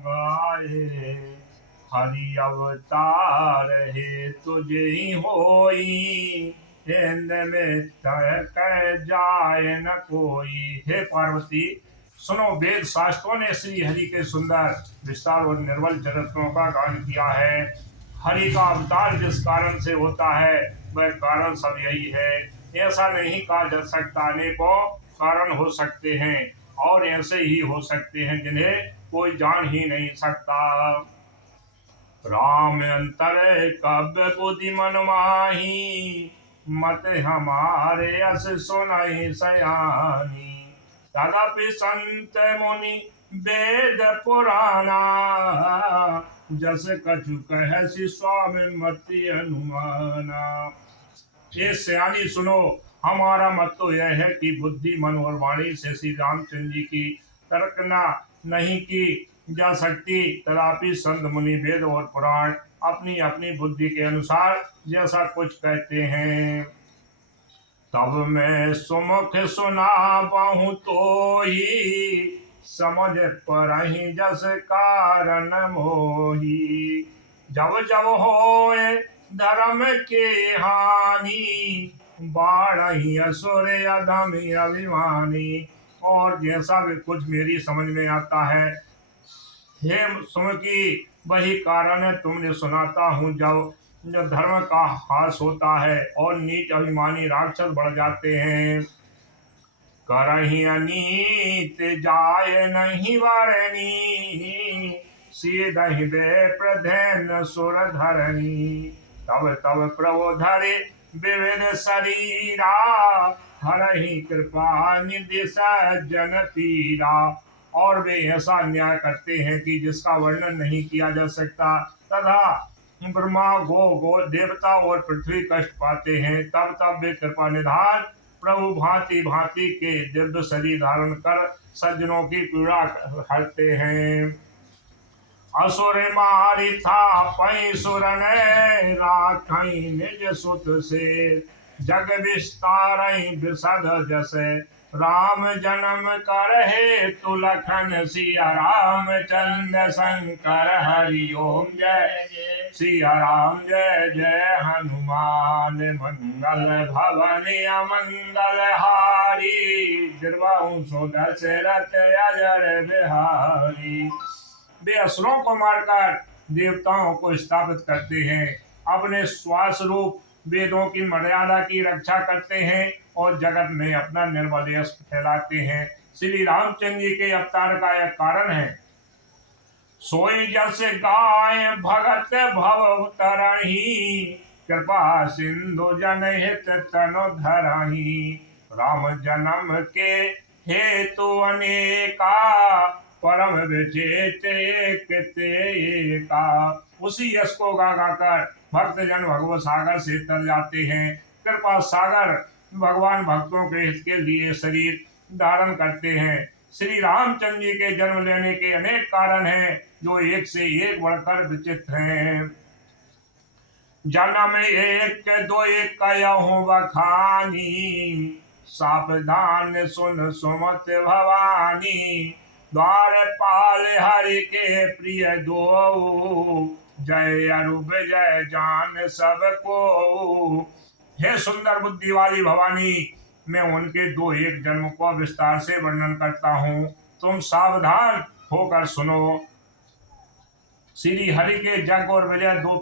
गाए हरि अवतार हे तुझे ही होई, हिंद में तय कह जाए न कोई। हे पार्वती सुनो, वेद शास्त्रों ने श्री हरि के सुंदर विस्तार और निर्मल चरित्रों का गान किया है। हरि का अवतार जिस कारण से होता है वह कारण सब यही है। ऐसा नहीं कहा जा सकता, अनेकों कारण हो सकते हैं और ऐसे ही हो सकते हैं जिन्हें कोई जान ही नहीं सकता। राम अंतर कब बुद्धि मन माही, मत हमारे अस सुनाई सयानी। तदपि संत मुनि वेद पुराना, जस कछु कह स्वामी मति अनुमाना। ये सयानी सुनो, हमारा मत तो यह है कि बुद्धि मन और वाणी से श्री रामचंद्र जी की तर्कना नहीं की जा सकती। तथापि संत मुनि वेद और पुराण अपनी अपनी बुद्धि के अनुसार जैसा कुछ कहते हैं। तब मैं सुमुख सुना बहु तो ही, समझ परहि जस कारण मोही। जब जब होए धर्म के हानि, बाढ़हि असुर अधम अभिमानी। और जैसा भी कुछ मेरी समझ में आता है हे सुमुखी, वही कारण है तुमने सुनाता हूँ। जब जो धर्म का ह्रास होता है और नीच अभिमानी राक्षस बढ़ जाते हैं। करहि अनीत जाय नहीं वरनी, सीधहि वे प्रधन सुर धरनी। तब तब प्रभु धरे विविध शरीरा, हरहि कृपा निधि सज्जन पीरा। और वे ऐसा न्याय करते हैं कि जिसका वर्णन नहीं किया जा सकता। तथा ब्रह्मा गो देवता और पृथ्वी कष्ट पाते हैं। तब तब वे कृपा निधान प्रभु भांति भांति के दिव्य शरीर धारण कर सज्जनों की पीड़ा हरते हैं। असुर मारी था पै सुरन, राखई निज सुत से। जग विस्तार विशद जैसे, राम जन्म कर हे तु लखन सिया रामचंद्र शंकर हरि ओम जय। सिया राम जय जय हनुमान, मंगल भवन अमंगल हारी। द्रवहु सो दशरथ अजर बिहारी। वे असुरों को मारकर देवताओं को स्थापित करते हैं, अपने श्वास रूप वेदों की मर्यादा की रक्षा करते हैं और जगत में अपना निर्मल यश फैलाते हैं। श्री रामचंद्र जी के अवतार का यह कारण है। सोई जस गाय भगत भव तरही, कृपा सिंधु जन हित तनु धरही। राम जन्म के हेतु अनेका, परम विचेत एक तेका। उसी यश को गा गाकर भक्त जन भगवत सागर से तर जाते हैं। कृपा सागर भगवान भक्तों के हित के लिए शरीर धारण करते हैं। श्री रामचंद्र जी के जन्म लेने के अनेक कारण हैं जो एक से एक बढ़कर विचित्र हैं। जन्म एक दो एक कहूँ बखानी, सावधान सुन सुमत भवानी। द्वारपाल हरि के प्रिय दो, जय अरु विजय जान सबको। हे सुंदर बुद्धि वाली भवानी, मैं उनके दो एक जन्म को विस्तार से वर्णन करता हूँ, तुम सावधान होकर सुनो। श्री हरि के जग और विजय दो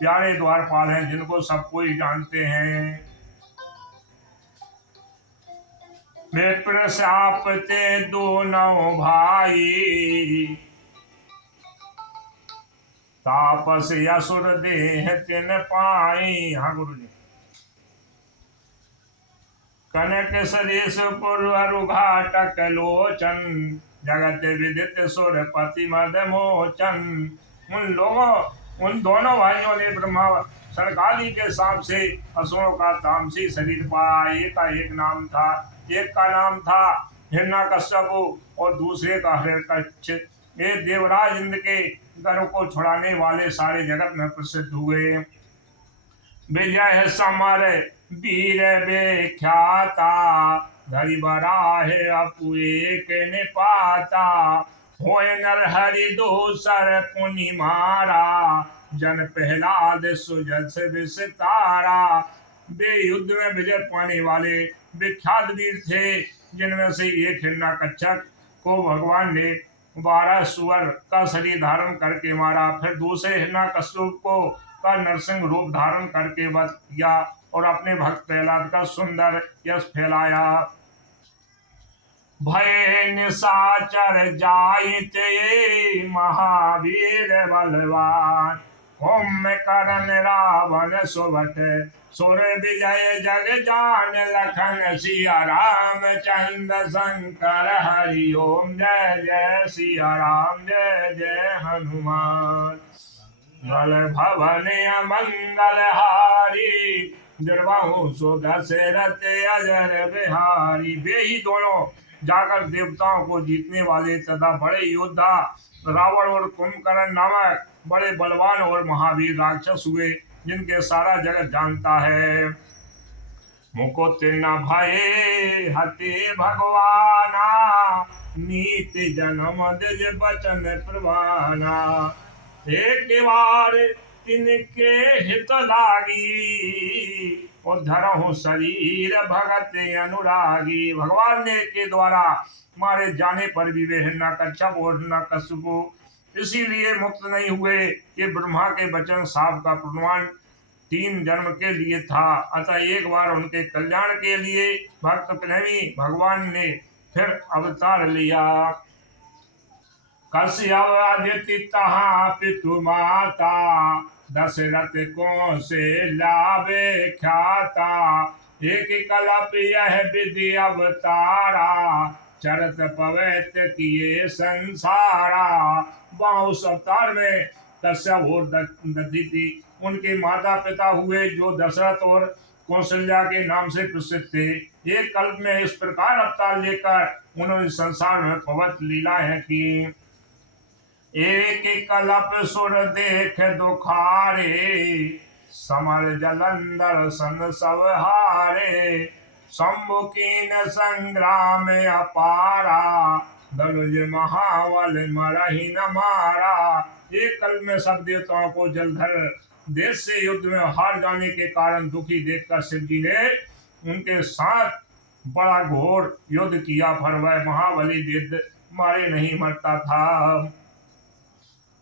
प्यारे द्वारपाल हैं जिनको सब कोई जानते हैं। विप्र शाप ते दोनों भाई, तापस असुर देह तिन पाई। हाँ गुरु जी। कनक सरेश पुरु घाटक लोचन, जगत विदित सुरपति मद मोचन। उन दोनों भाइयों ने ब्रह्मा सनकादि के सांप से असुरों का तामसी शरीर पाया। एक का एक नाम था, एक का नाम था हिरण्यकश्यप और दूसरे का हिरण्यकश्यप। ये देवराज इंद्र के गर्व को छुड़ाने वाले सारे जगत में प्रसिद्ध हुए। विजय समर वीर विख्याता, धरि बराहे अपु एक निपाता। होय नर हरि दूसर पुनि मारा, जन प्रहलाद सुजस विस्तारा। वे युद्ध में विजय पाने वाले विख्यात वीर थे, जिनमें से एक हिरण्यकश्यप को भगवान ने 12 सुअर का शरीर धारण करके मारा। फिर दूसरे हिरण्यकश्यप को का नरसिंह रूप धारण करके वध किया और अपने भक्त प्रहलाद का सुंदर यश फैलाया। भय निशाचर जायते महावीर बलवान, कुंभकर्ण रावण सुवट सुर विजय जग जान। लखन सिया राम चंद्र शंकर हरि ओम, जय जय सिया राम जय जय हनुमान। मंगल भवन मंगल हारी, दुर्बाहु सुदशरथ अजर बिहारी। वे ही दोनों जाकर देवताओं को जीतने वाले तथा बड़े योद्धा रावण और कुंभकर्ण नामक बड़े बलवान और महावीर राक्षस हुए, जिनके सारा जगत जानता है। मुकुट न भये हते भगवाना, नीति जन्म दिज बचन प्रवाना। एक बार तिनके हित लागी, उद्धरहु शरीर भगत अनुरागी। भगवान ने के द्वारा मारे जाने पर भी वे हिरण्यकश्यप और हिरण्यकश्यप इसीलिए मुक्त नहीं हुए कि ब्रह्मा के वचन साप का प्रमाण 3 जन्म के लिए था। अतः एक बार उनके कल्याण के लिए भक्त प्रेमी भगवान ने फिर अवतार लिया। कश्यप आदित्य तहाँ पितु माता, दशरथ को से लावे ख्याता। एक कल्प यह विधि अवतारा, चरत पवित्र किए संसारा। वहाँ उस अवतार में कश्यप और दधिति उनके माता पिता हुए, जो दशरथ और कौशल्या के नाम से प्रसिद्ध थे। एक कल्प में इस प्रकार अवतार लेकर उन्होंने संसार में पवित्र लीलाएं की। एक कल्प सुर देख दुखारे, समर जलंधर सन सब हारे। सम्मुखीन संग्राम अपारा, धनुज महाबल मरहि न मारा। एक कल्प में सब देवताओं को जलधर देश से युद्ध में हार जाने के कारण दुखी देखकर शिव जी ने उनके साथ बड़ा घोर युद्ध किया, पर वह महाबली वीर मारे नहीं मरता था।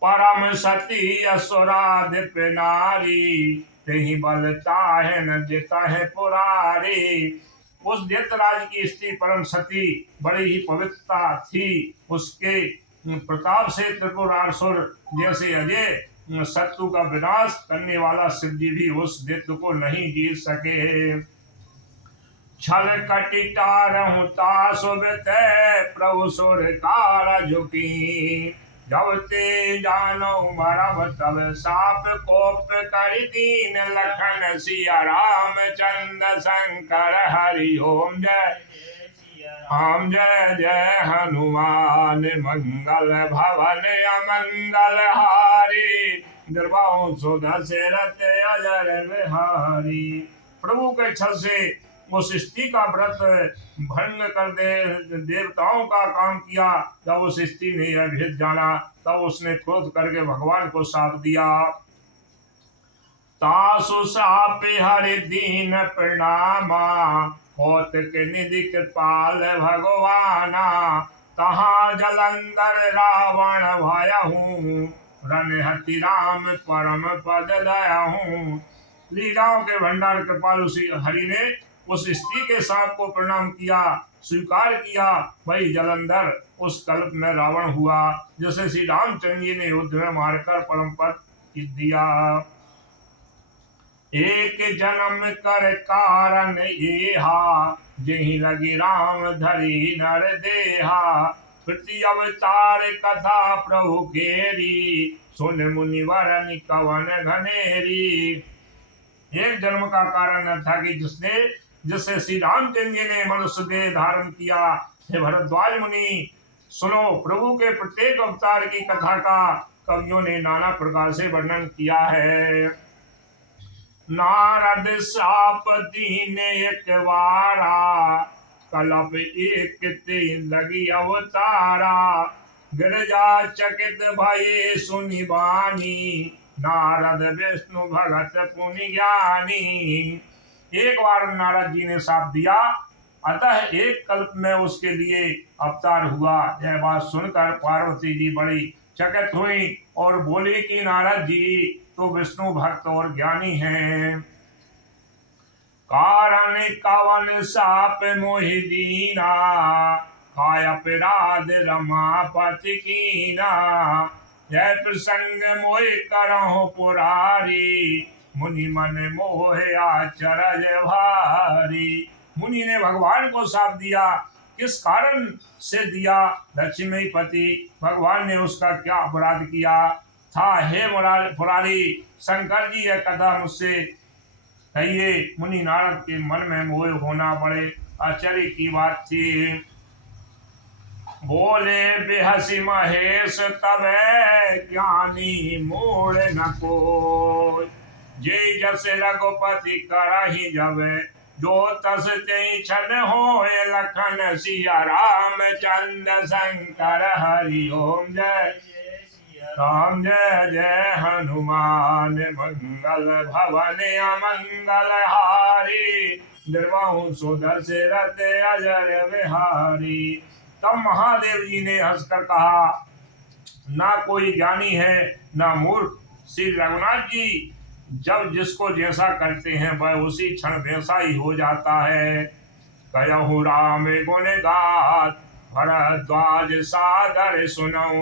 परम सती असुराधिप नारी, तेहि बलता है न जिता है पुरारी। उस दैत्यराज की स्त्री परम सती बड़ी ही पवित्रता थी। उसके प्रताप से त्रिपुरासुर जैसे अजय शत्रु का विनाश करने वाला शिव जी भी उस दैत्य को नहीं जीत सके। छल कटिटारहु तासुबित, प्रभु सुर कार झुकी। जब ते जानो मरब तब साप कोप कर दीन। लखन सिया राम चंद्र शंकर हरि ओम, जय राम जय जय हनुमान। मंगल भवन अमंगल हारी, दुर्बाहु सुदशरथ अजर बिहारी। प्रभु के छल से उस स्त्री का व्रत भंग कर दे देवताओं का काम किया। जब उस स्त्री ने यह भेद जाना, तब उसने क्रोध करके भगवान को शाप दिया। तासु साप हरि दीन प्रणामा, कौतुक निधि कृपाल भगवाना। तहाँ जलंधर रावण भयहूँ, रणहति राम परम पद दयाहूँ। लीलाओं के भंडार कृपालु हरि ने उस स्त्री के साप को प्रणाम किया, स्वीकार किया। वही जलंधर उस कल्प में रावण हुआ, जिसे श्री रामचंद्र जी ने युद्ध में मारकर परम पद दिया। एक जन्म कर कारण एहा, जेहि लगी राम धरी नर देहा। प्रति अवतार कथा प्रभु केरी, सुन मुनिवर कवन घनेरी। एक जन्म का कारण था कि जिससे श्री रामचंद्र जी ने मनुष्य देह धारण किया। हे भरद्वाज मुनि, सुनो, प्रभु के प्रत्येक अवतार की कथा का कवियों ने नाना प्रकार से वर्णन किया है। नारद साप दीन एक वारा, कल्प एक ते लगी अवतारा। गिरजा चकित भये सुनि बानी, नारद विष्णु भगत पुनि ज्ञानी। एक बार नारद जी ने साप दिया, अतः एक कल्प में उसके लिए अवतार हुआ। यह बात सुनकर पार्वती जी बड़ी चकित हुई और बोली कि नारद जी तो विष्णु भक्त और ज्ञानी हैं। कारण कवन साप मोहि दीना, काय अपराध रमापति कीना। यह प्रसंग मोहि करहु पुरारी, मुनि मन मोहे आचरज भारी। मुनि ने भगवान को शाप दिया, किस कारण से दिया? लक्ष्मीपति भगवान ने उसका क्या अपराध किया था? हे पुरारी शंकर जी, यह कथा मुझसे कहिए। मुनि नारद के मन में मोह होना बड़े आश्चर्य की बात थी। बोले बेहसी महेश तबे, ज्ञानी मूढ़ न कोय। जय जस रघुपति करहि जबे, जो तस तेहि छन होय। लखन सिया राम चंद्र शंकर हरि ओम जय राम जय जय हनुमान। मंगल भवन अमंगल हारी, निर्वाहु सुदशरथ अजर बिहारी। तब महादेव जी ने हंसकर कहा, ना कोई ज्ञानी है ना मूर्ख। श्री रघुनाथ जी जब जिसको जैसा करते हैं वह उसी क्षण वैसा ही हो जाता है। कहु राम गुण गात, भरद्वाज सादर सुनऊ।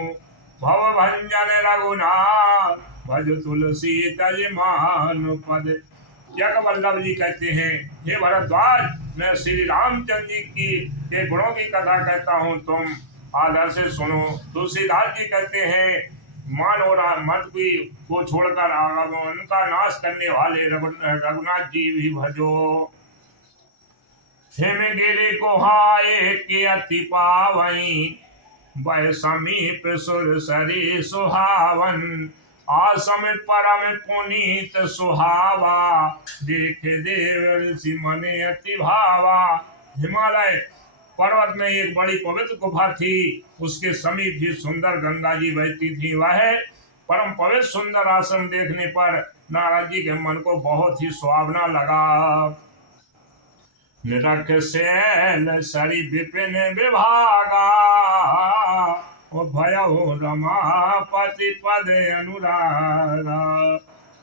भव भंजन रघुनाथ, भज तुलसी तज मानुपद। जगवल्लभ जी कहते हैं, हे भरद्वाज, मैं श्री रामचंद्र जी के गुणों की कथा कहता हूँ, तुम आदर से सुनो। तुलसीदास जी कहते हैं, मान और मत को छोड़कर उनका नाश करने वाले रघुनाथ जी भी भजो। हिम गिरि गुहाए के अति पावई, वह समीप सुर सरी सुहावन। आसम परम पुनीत सुहावा, देखे देव ऋषि मने अति भावा। हिमालय पर्वत में एक बड़ी पवित्र गुफा थी, उसके समीप भी सुंदर गंगा जी बहती थी। वह परम पवित्र सुंदर आश्रम देखने पर नारद जी के मन को बहुत ही सुहावना लगा। निरख शैल सरी विपिन विभागा, भयउ रमापति पद अनुरागा।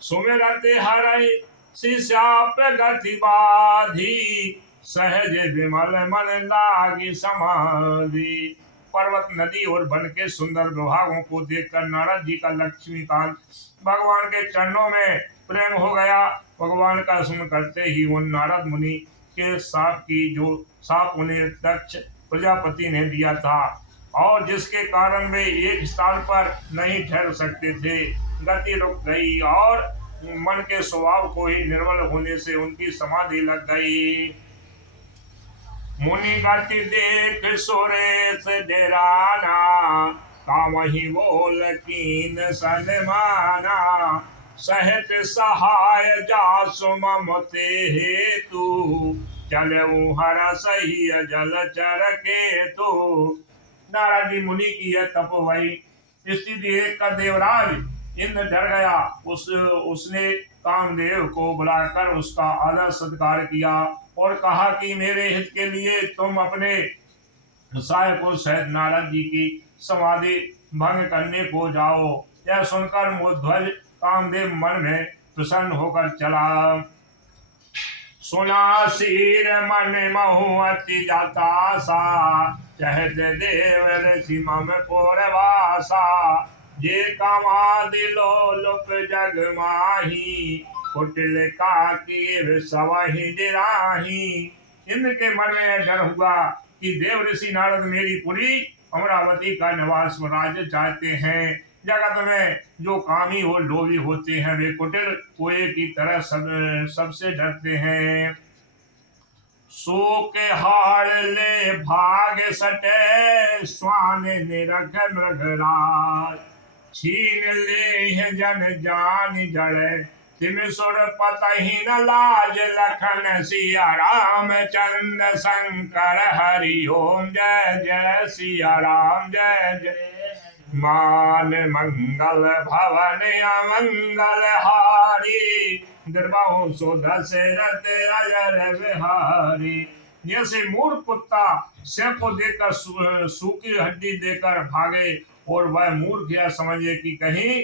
सुमिरत हरहि शिशाप गति बाधी, सहज विमल मन लागी समाधि। पर्वत नदी और वन के सुंदर विभागों को देखकर नारद जी का लक्ष्मीकांत भगवान के चरणों में प्रेम हो गया। भगवान का स्मरण करते ही उन नारद मुनि के साप उन्हें दक्ष प्रजापति ने दिया था, और जिसके कारण वे एक स्थान पर नहीं ठहर सकते थे। गति रुक गई और मन के स्वभाव को ही निर्मल होने से उनकी समाधि लग गई। मुनि गति देख सुरेश डेराना, कामहि बोल कीन सनमाना। सहित सहाय जासु ममते हेतु, चलऊ हर सही जलचर केतु। नारद जी मुनि की यह तपोवही स्थिति देख कर देवराज इंद्र डर गया। उसने कामदेव को बुलाकर उसका आदर सत्कार किया और कहा कि मेरे हित के लिए तुम अपने सहायकों सहित नारद जी की समाधि भंग करने को जाओ। यह सुनकर मोध्वज कामदेव मन में प्रसन्न होकर चला। सुना सिर मन महु अति जाता सा, चहत देव ऋषि मम पुरवासा। जे कामादि लोलुप जग माही, कुटिल काकीर सवहि दिराही। इंद्र के मन में डर हुआ कि देव ऋषि नारद मेरी पुरी अमरावती का निवास राज्य चाहते हैं। जगत में जो कामी और लोभी होते हैं वे कुटिल कोए की तरह सबसे डरते हैं। सो के हार ले भाग सटे, स्वान निरख मृगराज। छीन ले जन जान जड़े, तिम सुर पतहि न लाज। लखन सिया राम चंद्र शंकर हरि ओम जय जय सिया राम जय जय। मान मंगल भवन अमंगल हारी, दुर्बाहु सो दशरथ अजर बिहारी। जैसे मूर्ख कुत्ता सिंह को देकर सूखी हड्डी देकर भागे और वह मूर्ख यह समझे कि कहीं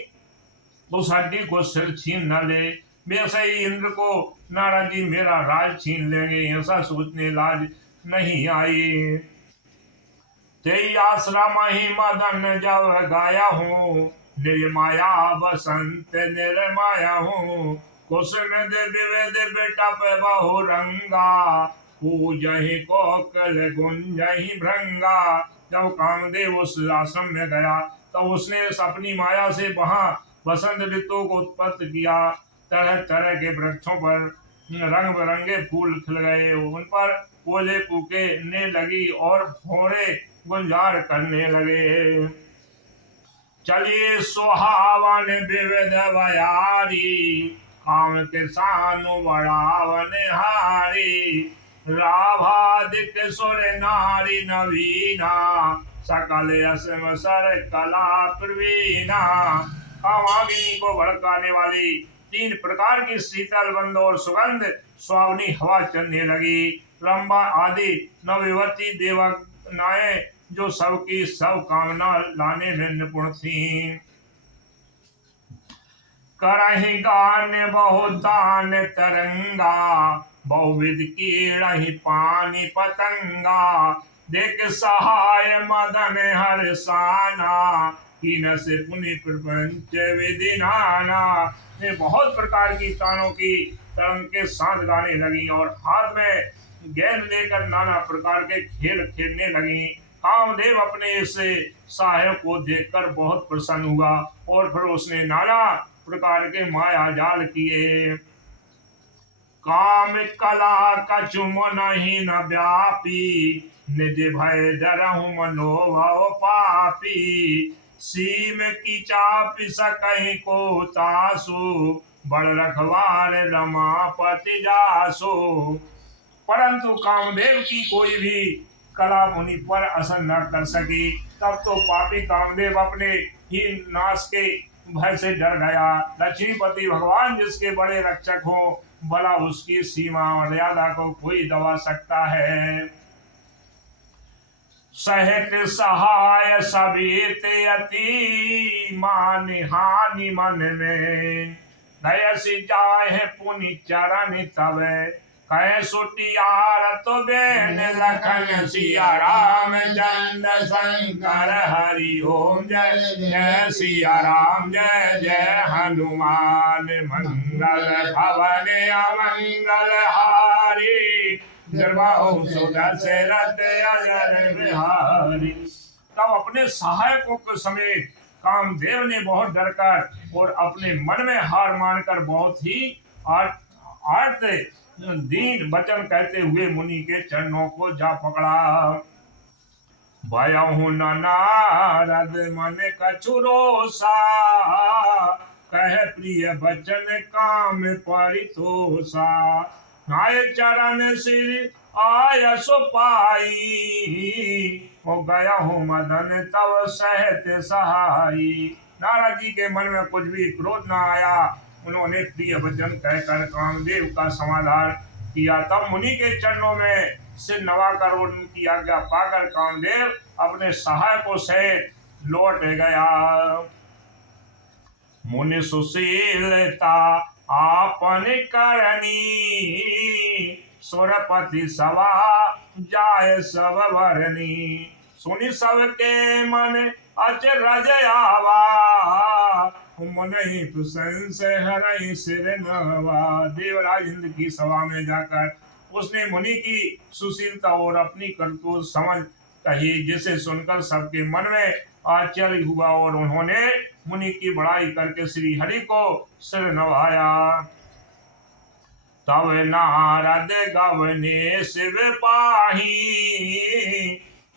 उस हड्डी को सिर छीन न ले, वैसे ही इंद्र को नारद जी मेरा राज छीन लेंगे, ऐसा सोचने लाज नहीं आई। तेई आश्रम ही मदन जब गाया हूँ, निर्माया बसंत निर्माया हूँ। कुसुम विविध बिटप बहु रंगा, पूजहि कोकिल गुंजहि भृंगा। जब कामदेव उस आश्रम में गया तो उसने अपनी माया से वहां बसंत ऋतु को उत्पत्त किया। तरह तरह के वृक्षों पर रंग बिरंगे फूल खिल गए, उन पर कोयले कूकने लगी और भौरे गुंजार करने लगे। चलिए सुहावन विविध बयारी, काम के सानु बढ़ावन हारी। राभादिक सुर नारी नवीना, सकल असम सर कला प्रवीणा। कामाग्नि को भड़काने वाली 3 प्रकार की शीतल बंद और सुगंध सुहावनी हवा चलने लगी। रंभा आदि नवयुवती देवकन्याएं जो सबकी सब कामना लाने में निपुण थीं। करहि गान बहु दान तरंगा, बहुविध कीड़हि पानी पतंगा। देख सहाय मदन हर्षाना, कीन से पुनि प्रपंच विधि नाना। ये बहुत प्रकार की तानों की तरंग के साथ गाने लगी और हाथ में गेंद लेकर नाना प्रकार के खेल खेलने लगी। कामदेव अपने इस सहायक को देखकर बहुत प्रसन्न हुआ और फिर उसने नाना प्रकार के माया जाल किए। काम कला कछुम नहीं न व्यापी, निज भय डरहु मनोभव पापी। सीम की चाप सकहि को तासु, बड़ रखवार रमापति जासु। परंतु कामदेव की कोई भी कला मुनि पर असर न कर सकी। तब तो पापी कामदेव अपने ही नाश के भय से डर गया। लक्ष्मीपति भगवान जिसके बड़े रक्षक हो, भला उसकी सीमा मर्यादा को कोई दबा सकता है। सहित सहाय सबित अति, मानि हानि मन में। दयसी जाए पुनि चरण तब, कहे सुटियार तो बेन लखन सिया राम चंद्र शंकर हरि ओम। जय जय सिया राम जय जय हनुमान। मंगल भवन अमंगल हारी, दुर्बाहु सो दशरथ अजर बिहारी। तब अपने सहायकों के समेत कामदेव ने बहुत डरकर और अपने मन में हार मानकर बहुत ही आर्त दीन वचन कहते हुए मुनि के चरणों को जा पकड़ा। भयहु न नारद मन कछु रोषा, कह प्रिय वचन काम परितोषा। नाय चरण सिर आय सो पाई, हो गया हूँ मदन तव सहत सहाई। नारद जी के मन में कुछ भी क्रोध न आया। उन्होंने प्रिय वचन कहकर कामदेव का समाधान किया। तब मुनि के चरणों में सिर नवाकर उनकी आज्ञा पाकर कामदेव अपने सहायकों से लौट गया। मुनि सुशीलता आपन करनी, सुरपति सभा जाय सब भरनी। सुनि सबके मन अचरज आवा, मुनि संशय हरहि सिर नवा। देवराज इंद्र की सभा में जाकर उसने मुनि की सुशीलता और अपनी करतूत समझ कही, जिसे सुनकर सबके मन में आश्चर्य हुआ और उन्होंने मुनि की बड़ाई करके श्री हरि को सिर नवाया। तब नारद गवने शिव पाही,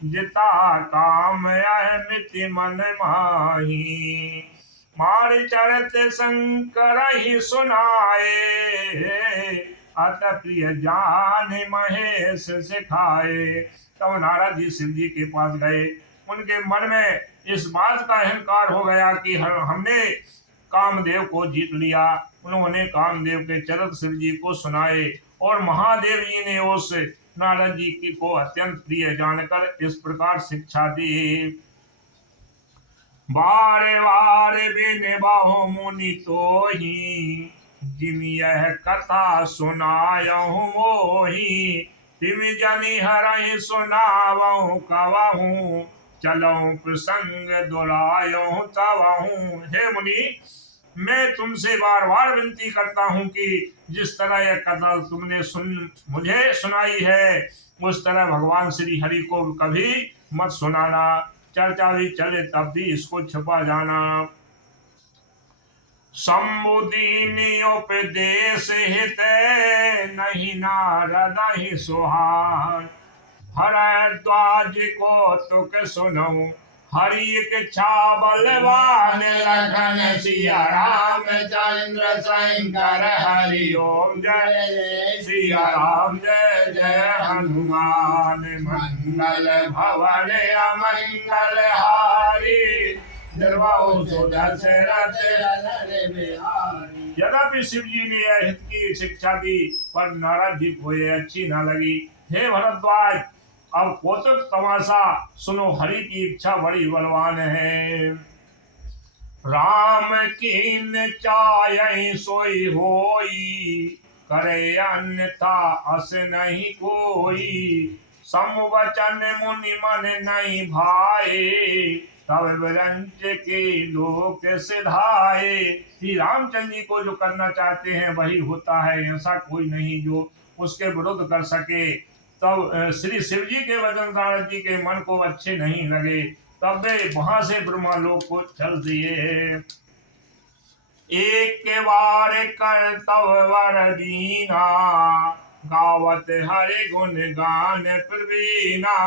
जिता काम अहमिति मन माही। मार चरत शंकर ही सुनाए, अत प्रिय जान महेश सिखाए। तब नारद जी शिव जी के पास गए। उनके मन में इस बात का अहंकार हो गया कि हमने कामदेव को जीत लिया। उन्होंने कामदेव के चरित्र शिव जी को सुनाए और महादेव जी ने उस नारद जी की को अत्यंत प्रिय जानकर इस प्रकार शिक्षा दी। बारे बारे बिन बाहो मुनि तो ही जिम यह कथा सुनायहु मोही तिम जनि हरहि सुनावहु कवहु चलऊं प्रसंग दोहरायहु तवहु। हे मुनि, मैं तुमसे बार बार विनती करता हूँ कि जिस तरह यह कथा तुमने मुझे सुनाई है उस तरह भगवान श्री हरि को कभी मत सुनाना। चर्चा भी चले तब भी इसको छुपा जाना। शंभुदीनी उपदेश हित नहीं नारद ही सुहान भरद्वाज को तुक सुनऊं हरि इच्छा बलवान लखन सिया राम चंद्र शंकर हरि ओम जय सिया राम जय जय हनुमान मंगल भवन अमंगल हारी यद्यपि शिव जी ने यह हित की शिक्षा दी पर नारद जी को यह अच्छी न लगी। हे भरद्वाज, अब कौतुक तमाशा सुनो, हरि की इच्छा बड़ी बलवान है। राम कीन चाहि सोई होई करे अन्यथा अस नहीं कोई समवचन मुनि मन नहीं भाए तब विरंच के लोक सिधाए। श्री रामचंद्र जी को जो करना चाहते हैं वही होता है, ऐसा कोई नहीं जो उसके विरुद्ध कर सके। तब श्री शिव जी के वचन नारद जी के मन को अच्छे नहीं लगे, तब वे वहां से ब्रह्मा लोक को चल दिए। एक बार कर तव वर दीना गावत हरि गुण गान प्रवीणा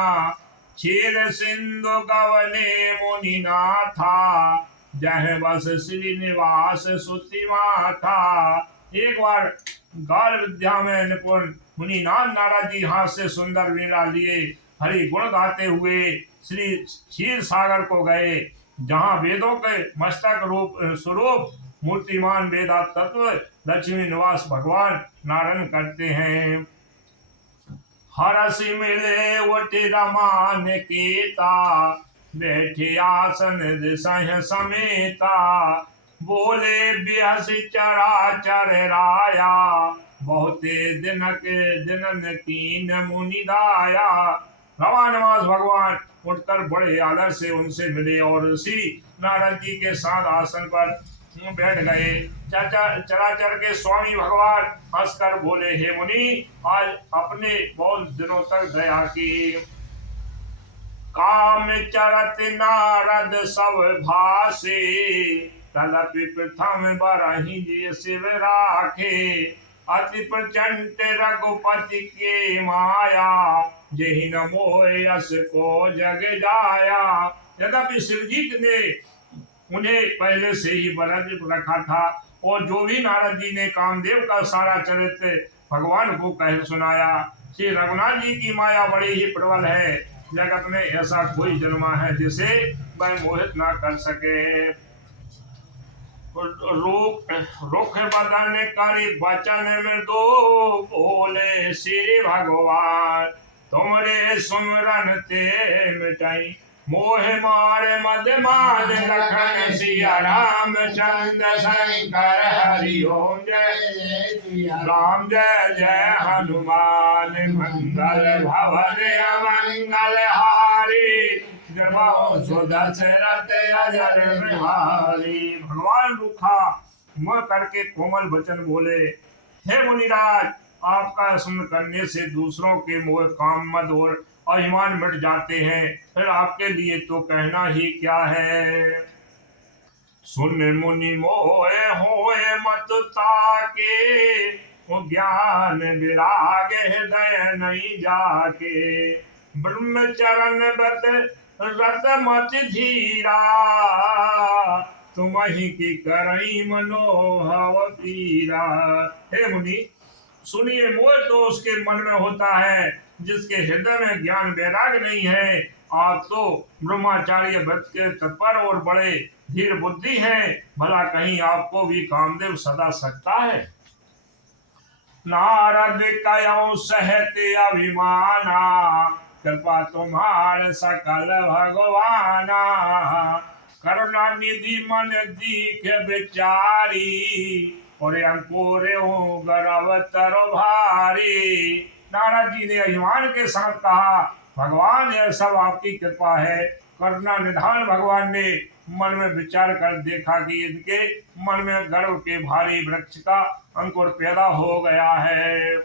क्षीर सिंधु गवने मुनि नाथा जह बस श्रीनिवास सुति माथा। एक बार गाल विद्या में निपुण मुनिनाथ नारद जी हाथ से सुंदर वीणा लिए हरि गुण गाते हुए श्री क्षीर सागर को गए, जहाँ वेदों के मस्तक रूप स्वरूप मूर्तिमान वेदा तत्व लक्ष्मी निवास भगवान नारायण करते हैं। हरसि मिले उठि रमान कीता बैठे आसन दिशह समेता बोले बिहसि चराचर राया बहुते दिनन कीन मुनि दाया। रमानवास भगवान उठकर बड़े आदर से उनसे मिले और ऋषि नारद जी के साथ आसन पर बैठ गए। चराचर के स्वामी भगवान हंसकर बोले, हे मुनि, आज अपने बहुत दिनों तक दया की। काम चरत नारद सब भासे तदपि प्रथम बरहि जी शिव राखे अति प्रचंड रघुपति के माया जेहि न मोहे यस को जग जाया। यद्यपि शिवजी ने उन्हें पहले से ही वरद रखा था और जो भी नारद जी ने कामदेव का सारा चरित्र भगवान को कह सुनाया। श्री रघुनाथ जी की माया बड़ी ही प्रबल है, जगत में ऐसा कोई जन्मा है जिसे वह मोहित ना कर सके। रुख बदन करी वचन में दो बोले श्री भगवान तुमरे सुमरन ते मिटाई मोह मारे मद मान लखन सिया राम चंद्र शंकर हरि ओम जय राम जय जय हनुमान मंगल भवन अमंगल हारी सुदशरथ अजर बिहारी। भगवान रूखा मुँह करके कोमल वचन बोले, हे मुनिराज, आपका सुन करने से दूसरों के मोह काम मद और अभिमान मिट जाते हैं, फिर आपके लिए तो कहना ही क्या है। सुन मुनि मोहे होए मत ताके ज्ञान विराग हृदय नहीं जाके ब्रह्मचरण व्रत रत मत धीरा तुम ही की करई मनोहव पीरा। हे मुनि, सुनिए, मोह तो उसके मन में होता है जिसके हृदय में ज्ञान वैराग नहीं है। आप तो ब्रह्मचार्य व्रत के तत्पर और बड़े धीर बुद्धि हैं, भला कहीं आपको भी कामदेव सदा सकता है। नारद कयो सहते अभिमाना, कृपा तुम्हार सकल भगवाना। करुणा निधि मन दीख विचारी, और अंकुर गर्व तर भारी। नारद जी ने अभिमान के साथ कहा, भगवान यह सब आपकी कृपा है। करुणा निधान भगवान ने मन में विचार कर देखा कि इनके मन में गर्व के भारी वृक्ष का अंकुर पैदा हो गया है।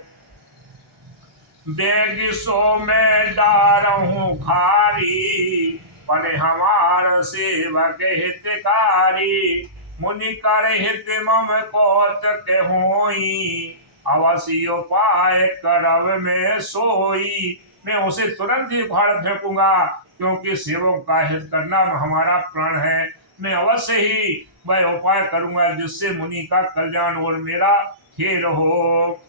बेगिसो में डारहूं खारी, पर हमार सेवक हितकारी। मुनि कर हित मम कौतक होई, अवश्य उपाय करव में सोई। मैं उसे तुरंत ही उखाड़ फेंकूंगा, क्योंकि सेवक का हित करना हमारा प्राण है। मैं अवश्य ही वह उपाय करूंगा जिससे मुनि का कल्याण और मेरा खेल हो।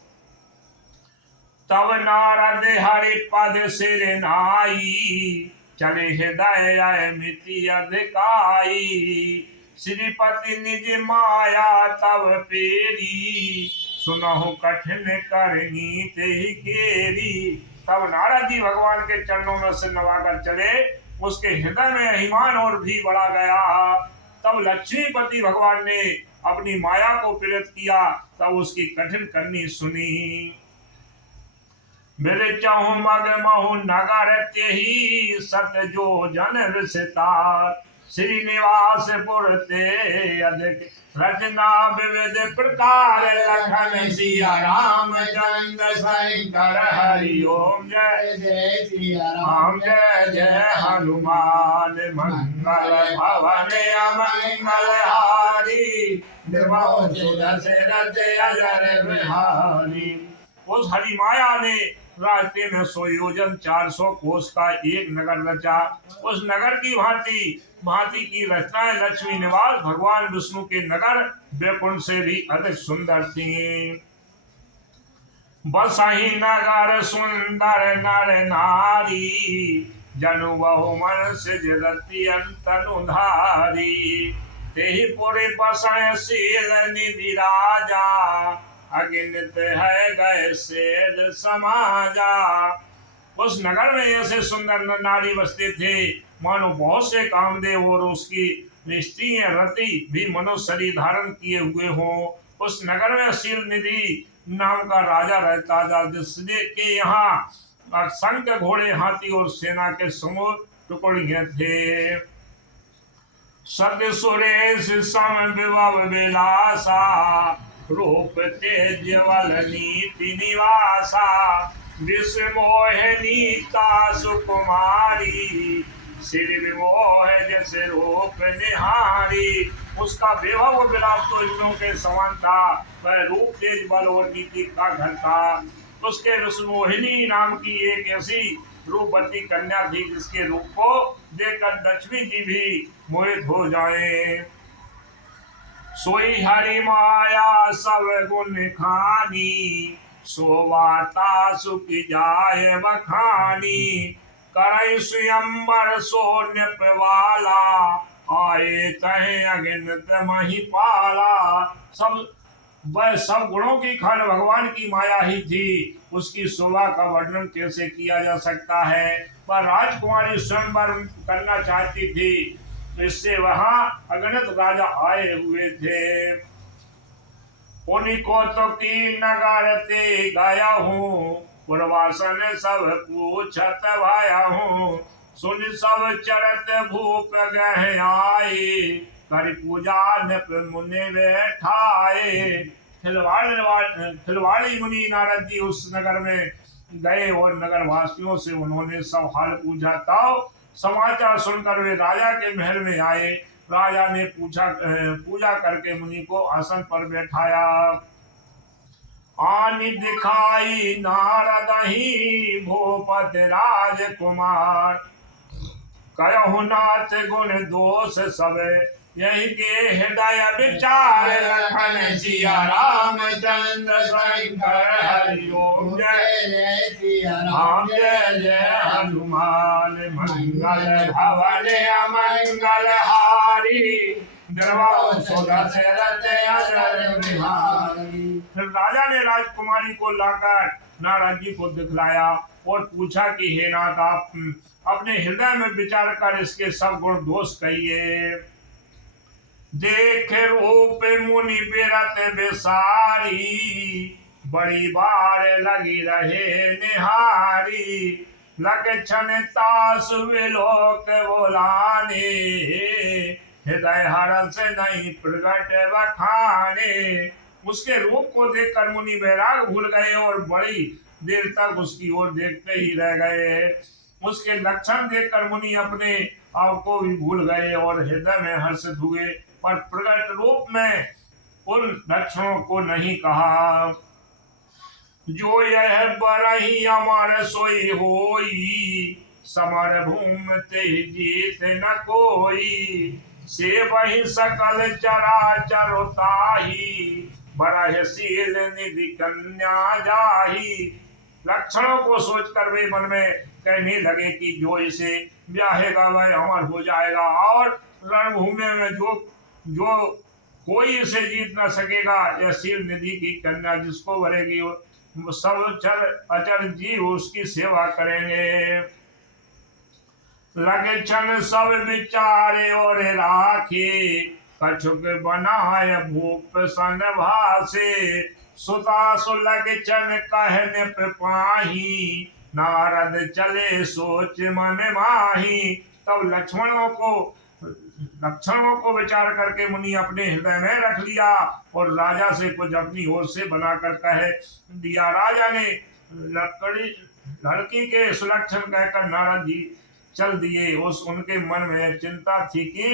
तब नारद हरि पद सिर नाई, चले हृदय मिति अधिकाई। श्रीपति निज माया तब पेरी, सुनहु कठिन करनी ते केरी। तब नारद जी भगवान के चरणों में सिर नवाकर चले। उसके हृदय में अभिमान और भी बढ़ा गया। तब लक्ष्मीपति भगवान ने अपनी माया को प्रेरित किया, तब उसकी कठिन करनी सुनी। बिरचहु मग महु नगर तेहि, सत जो जन विस्तार। श्रीनिवास पुर ते अधिक रचना विविध प्रकार। लखन सिया राम चंद्र शंकर हरि ओम। जय जय सिया राम, जय जय हनुमान। मंगल भवन अमंगल हारी, निर्मल सुदशरथ अजर बिहारी। उस हरि माया ने रास्ते में 100 योजन 400 कोस का एक नगर रचा। उस नगर की भांति भांति की रचनाएं लक्ष्मी निवास भगवान विष्णु के नगर वैकुंठ से भी अधिक सुंदर थी। बसहि नगर सुंदर नर नारी, जनु बहु मन सिजरति अंतनुधारी। तेहि पुरि बसय शील निधि राजा, अगिनत है गए सेल समाजा। उस नगर में ऐसे सुंदर नारी बसते थे, मानो बहुत से कामदेव और उसकी स्त्रियां रति भी मनुष्य शरीर धारण किए हुए हों। उस नगर में शील निधि नाम का राजा रहता था, जिसने के यहाँ शंख घोड़े हाथी और सेना के समूह टुकड़ियां थे। सत्य सुरेश सम विभव विलासा, रूप तेजवल नीति निवासा। विषमोहिनीता सुकुमारी, श्री विमोह जैसे रूप निहारी। उसका विभव विलाप तो इंद्रों के समान था, वह रूप तेज बल और नीति का घर था। उसके विषमोहिनी नाम की एक ऐसी रूपवती कन्या थी, जिसके रूप को देखकर लक्ष्मी जी भी मोहित हो जाए। सोई हरि माया सब गुण खानी, सोवाता सुख जाय बखानी। करई स्वयंवर सो नृपवाला, आए तहे अगिनत महिपाला। वह सब गुणों की खान भगवान की माया ही थी। उसकी शोभा का वर्णन कैसे किया जा सकता है। वह राजकुमारी स्वयंवर करना चाहती थी, इससे वहां अगणित राजा आए हुए थे। उन्हीं को तो की नगर ते गया हूँ, पुरवासन सब पूछत भाया हूँ। सुन सब चरत भूप गह आए, कर पूजा नृप मुनि बैठाए। खिलवाड़ी मुनि नारद जी उस नगर में गए और नगर वासियों से उन्होंने सब हाल पूछा। तब समाचार सुनकर वे राजा के महल में आए। राजा ने पूजा करके मुनि को आसन पर बैठाया। आनि दिखाई नारद ही भूपत राजकुमार, कहु नाथ गुण दोष सब यही के हृदय विचार लखन सिया रामचंद्र शंकर हरिओम जय सिया राम जय जय हनुमान मंगल भवन अमंगल हारी द्रवो सुदशरथ अजर बिहारी। फिर राजा ने राजकुमारी को लाकर नारद जी को दिखलाया और पूछा कि हे नाथ आप अपने हृदय में विचार कर इसके सब गुण दोष कहिए। देख रूप मुनि बिरत बेसारी बड़ी बार लगी रहे निहारी लक्षण तास विलोक बोलाने हृदय हर्ष नहीं प्रगट बखाने। उसके रूप को देखकर मुनि बैराग भूल गए और बड़ी देर तक उसकी ओर देखते ही रह गए। उसके लक्षण देखकर मुनि अपने आप को भी भूल गए और हृदय में हर्षित हुए, पर प्रकट रूप में उन लक्षणों को नहीं कहा। जो यह बरही अमर सोई होई समर भूमि ते जीत न कोई से वही सकल चराचर ताही बरहशील निधि कन्या जाही। लक्षणों को सोचकर वे मन में कहने लगे कि जो इसे ब्याहेगा वह अमर हो जाएगा और रणभूमि में जो कोई इसे जीत न सकेगा। यह शील निधि की कन्या जिसको वरेगी सब चर अचर जीव उसकी सेवा करेंगे। लक्षण सब विचारे और राखे कछुक बनाय भूप सन भासे सुता सुलक्षण कहने पाही नारद चले सोच मन माही। तब लक्षणों को विचार करके मुनि अपने हृदय में रख लिया और राजा से कुछ अपनी ओर से बनाकर कह दिया। राजा ने लड़की के सुलक्षण कहकर नारद जी चल दिए। उनके मन में चिंता थी कि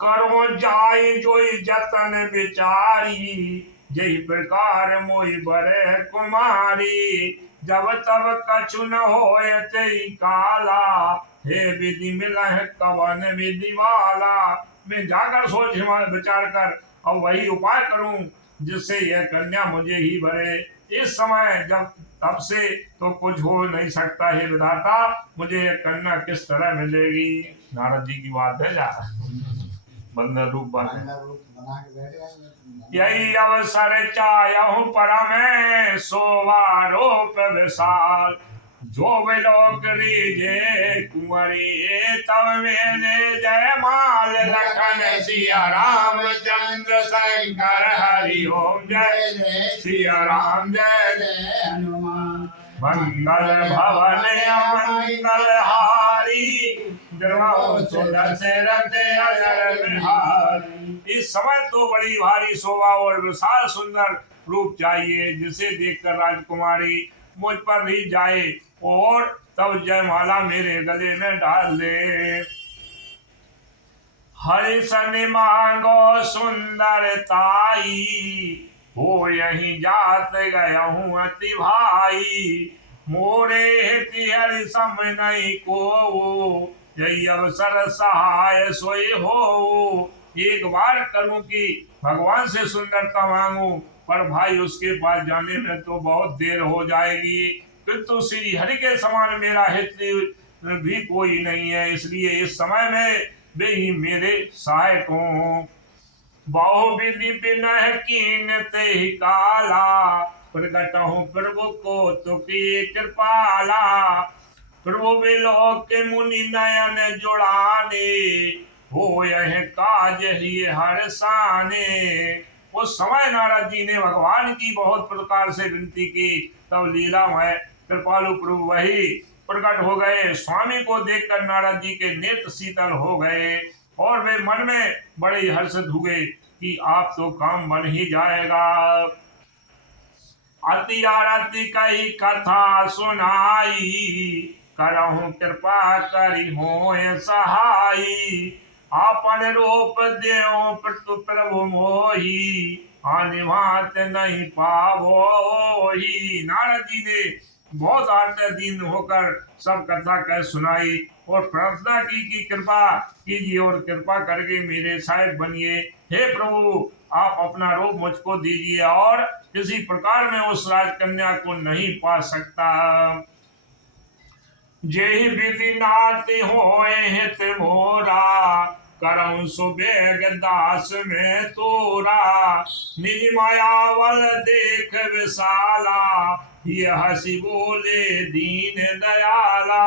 करो जाय जोई जतन विचारी जय प्रकार मोई बरे कुमारी जब तब कछु न होय तेई काला हे विधि मिलह कवन विधि वाला। मैं जाकर सोच विचार कर अब वही उपाय करूं जिससे यह कन्या मुझे ही भरे। इस समय जब तब से तो कुछ हो नहीं सकता है विधाता, मुझे यह कन्या किस तरह मिलेगी। नारद जी की बात है जा बंदर रूप बना के बैठ गए। यही अवसर चाहूं परम सोवारोप विशाल जो विलोक रीजे कुंवरी तब मेरे जय माल लखन सिया रामचंद्र शंकर हरिओम जय सिया राम जय जय हनुमान मंगल भवन अमंगल हारी द्रवो सुदशरथ अजर बिहारी। इस समय तो बड़ी भारी शोभा और विशाल सुंदर रूप चाहिए जिसे देखकर राजकुमारी मुझ पर भी जाए और तब जयमाला मेरे गले में डाल दे। हरि सन मांगो सुंदरताई हो यही जात गया हूँ अति भाई मोरे हिति हरि सम नहीं को यही अवसर सहाय सोई हो। एक बार करूं कि भगवान से सुंदरता मांगू पर भाई उसके पास जाने में तो बहुत देर हो जाएगी, किंतु श्री हरि के समान मेरा हित भी कोई नहीं है, इसलिए इस समय में वे ही मेरे सहायक हों। बहु विधि बिनह कीनते ही काला प्रगट हूँ प्रभु को तुकी कृपाला प्रभु विलोक मुनि नयन जुड़ाने हो यह काज ही हर साने। उस समय नारद जी ने भगवान की बहुत प्रकार से विनती की, तब लीलामय कृपालु प्रभु वही प्रकट हो गए। स्वामी को देखकर नारद जी के नेत्र शीतल हो गए और वे मन में बड़े हर्षित हुए कि आप तो काम बन ही जाएगा। अति आरती कही कथा सुनाई करहूं कृपा करी हो सहाई आपन रूप देव प्रभु मोही अनिवात नहीं पावो ही। नारद जी ने बहुत आज्ञा दीन होकर सब कथा कह सुनाई और प्रार्थना की कि कृपा कीजिए और कृपा करके मेरे सहायक बनिए। हे प्रभु, आप अपना रूप मुझको दीजिए और किसी प्रकार में उस राजकन्या को नहीं पा सकता। जेहि विधि नाति होए हित मोरा, करऊं सुबेग दास में तोरा। निज मायावल देख विशाला, ये हंसी बोले दीन दयाला।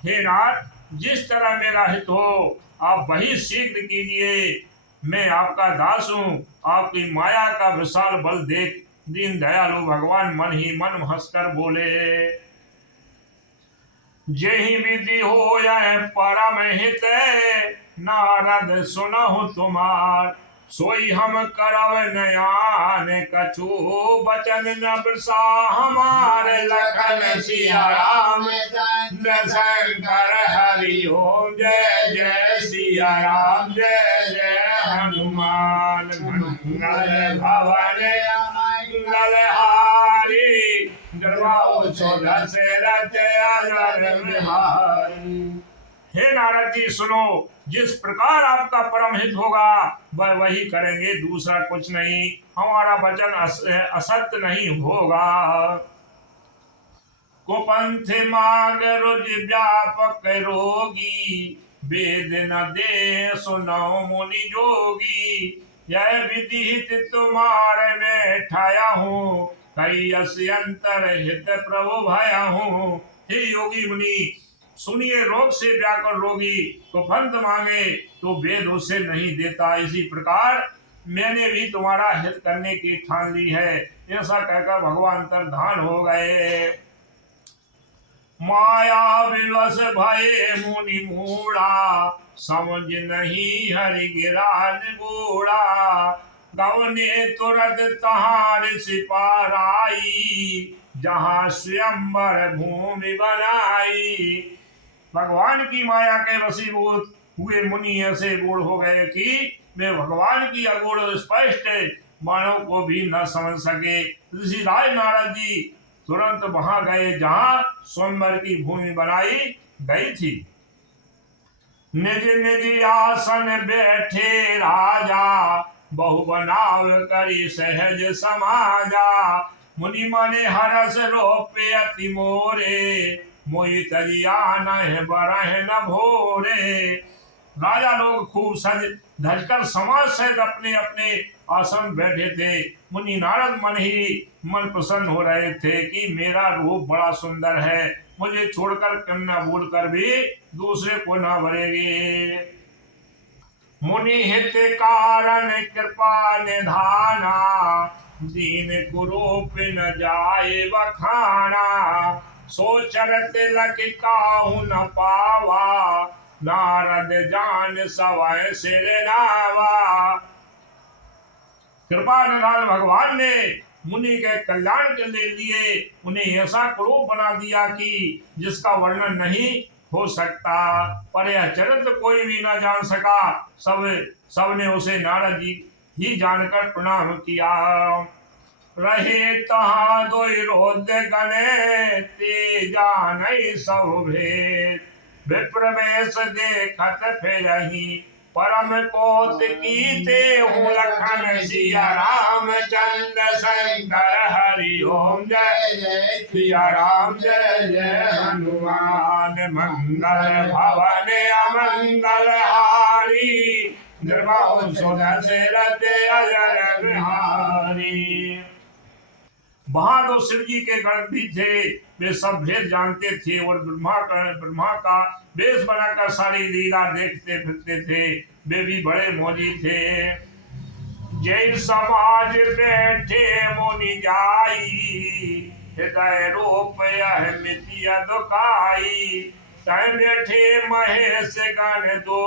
हे नाथ, जिस तरह मेरा हित हो आप वही शीघ्र कीजिए। मैं आपका दास हूँ। आपकी माया का विशाल बल देख दीन दयालु भगवान मन ही मन हंसकर बोले। जेहि विधि होय परम हित, नारद सुनहु तुम्हार। सोई हम करव नयान, कछु बचन न बरसा हमार। लखन सिया राम चंद्र शंकर हरि ओम। जय जय सिया राम, जय जय हनुमान। मंगल भवन मंगल हारी, हे नारद जी सुनो, जिस प्रकार आपका परम हित होगा वह वही करेंगे, दूसरा कुछ नहीं। हमारा वचन असत्य नहीं होगा। कुपंथ माग रुज व्यापक रोगी, वेद न दे सुनो मुनि जोगी। यह विधिहित तुम्हारे में ठाया हूँ, कई अंतर हित प्रभु भया हूँ। हे योगी मुनि सुनिए, रोग से व्याकुल रोगी कुपंथ मांगे तो वेद उसे नहीं देता। इसी प्रकार मैंने भी तुम्हारा हित करने की ठान ली है। ऐसा कहकर भगवान अंतर्धान हो गए। माया विवश भये मुनि मूढ़ा, समझ नहीं हरि गिरा निगूढ़ा। गवने तुरत तहार सिपाराई, जहाँ स्वयंवर भूमि बनाई। भगवान की माया के वशीभूत हुए मुनि ऐसे गूढ़ हो गए कि वे भगवान की अगूढ़ स्पष्ट बाणों को भी न समझ सके। ऋषिराज नारद जी तुरंत वहां गए जहां स्वयंवर की भूमि बनाई गई थी। निज निज आसन बैठे राजा, बहु बनाव करी सहज समाजा। मुनि मने हरस रोपे अति मोरे, मोहि तजिया न बरह न भोरे। राजा लोग खूब सज धजकर समाज सहित अपने अपने आसन बैठे थे। मुनि नारद मन ही मन प्रसन्न हो रहे थे कि मेरा रूप बड़ा सुंदर है, मुझे छोड़कर कन्या भूल कर भी दूसरे को न भरेगे। मुनि हित कारण कृपा निधाना, दीन कुरूप न जाए बखाना। सोचर तिलक काहू न पावा, नारद जान सवै सिर नावा। कृपा निधान भगवान ने मुनि के कल्याण के लिए उन्हें ऐसा कुरूप बना दिया कि जिसका वर्णन नहीं हो सकता। पर यह चरित्र कोई भी न जान सका। सबने उसे नारद जी ही जानकर प्रणाम किया। रहे तहाँ दोई रोद्य गणे, तेजा नहीं सब भेद। विप्रवेश देखत फिरहि, परम कौतुकी ते हूँ। लखन सिया राम चंद्र शंकर हरि ओम। जय जय सिया राम, जय जय हनुमान। मंगल भवन अमंगल हारी, निर्मल सुदर्शन रते अजर बिहारी। वहां तो शिव जी के गण भी थे, वे सब भेद जानते थे और ब्रह्मा का वेश बनाकर सारी लीला देखते फिरते थे। वे भी बड़े मौजी थे। जय समाज बैठे मुनि जाई, हृदय रूप यह मितिया दुखाई। तय बैठे महेश गण दो,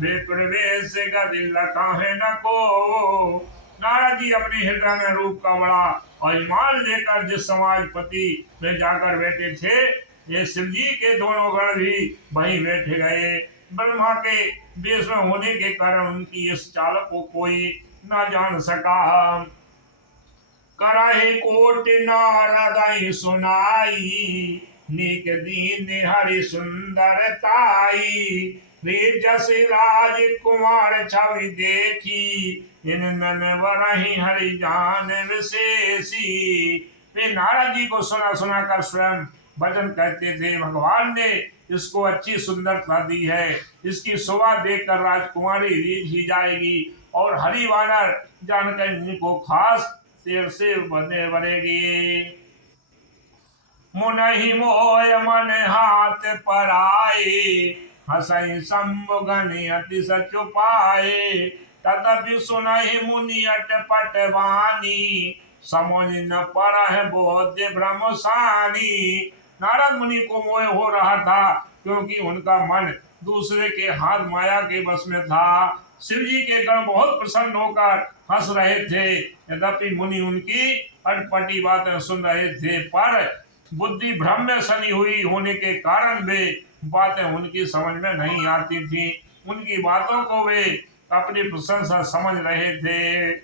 वे प्रवेश गति लखाहे न को। नारद जी अपने हृदय में रूप का बड़ा अभिमान लेकर जिस समाजपति में जाकर बैठे थे, ये शिव जी के दोनों गण भी वहीं बैठे गए। ब्रह्मा के वेश में होने के कारण उनकी इस चाल को कोई न जान सका। करहि कोट नारद सुनाई, नीक दीन हरि सुंदरताई। रे जस राज कुमार छवि देखी, इन नन वरहि हरि जान विशेषी। वे नारद जी को सुना सुना कर स्वयं भजन कहते थे, भगवान ने इसको अच्छी सुंदरता दी है, इसकी शोभा देखकर राजकुमारी रीझ ही जाएगी और हरि वानर जानकर इनको खास शेर से बने बनेगी। मुनहि मोय मन हाथ पर आए, हसई सम्मुगन अति सचुपाए। तदपि सुनहि मुनि अटपट वाणी, समुझ न परह बोध ब्रह्म सानी। नारद मुनि को मोह हो रहा था, क्योंकि उनका मन दूसरे के हाथ माया के बस में था। शिव जी के गण बहुत प्रसन्न होकर हंस रहे थे, यद्यपि मुनि उनकी अटपटी बातें सुन रहे थे, पर बुद्धि भ्रम में सनी हुई होने के कारण वे बातें उनकी समझ में नहीं आती थी। उनकी बातों को वे अपनी प्रशंसा समझ रहे थे।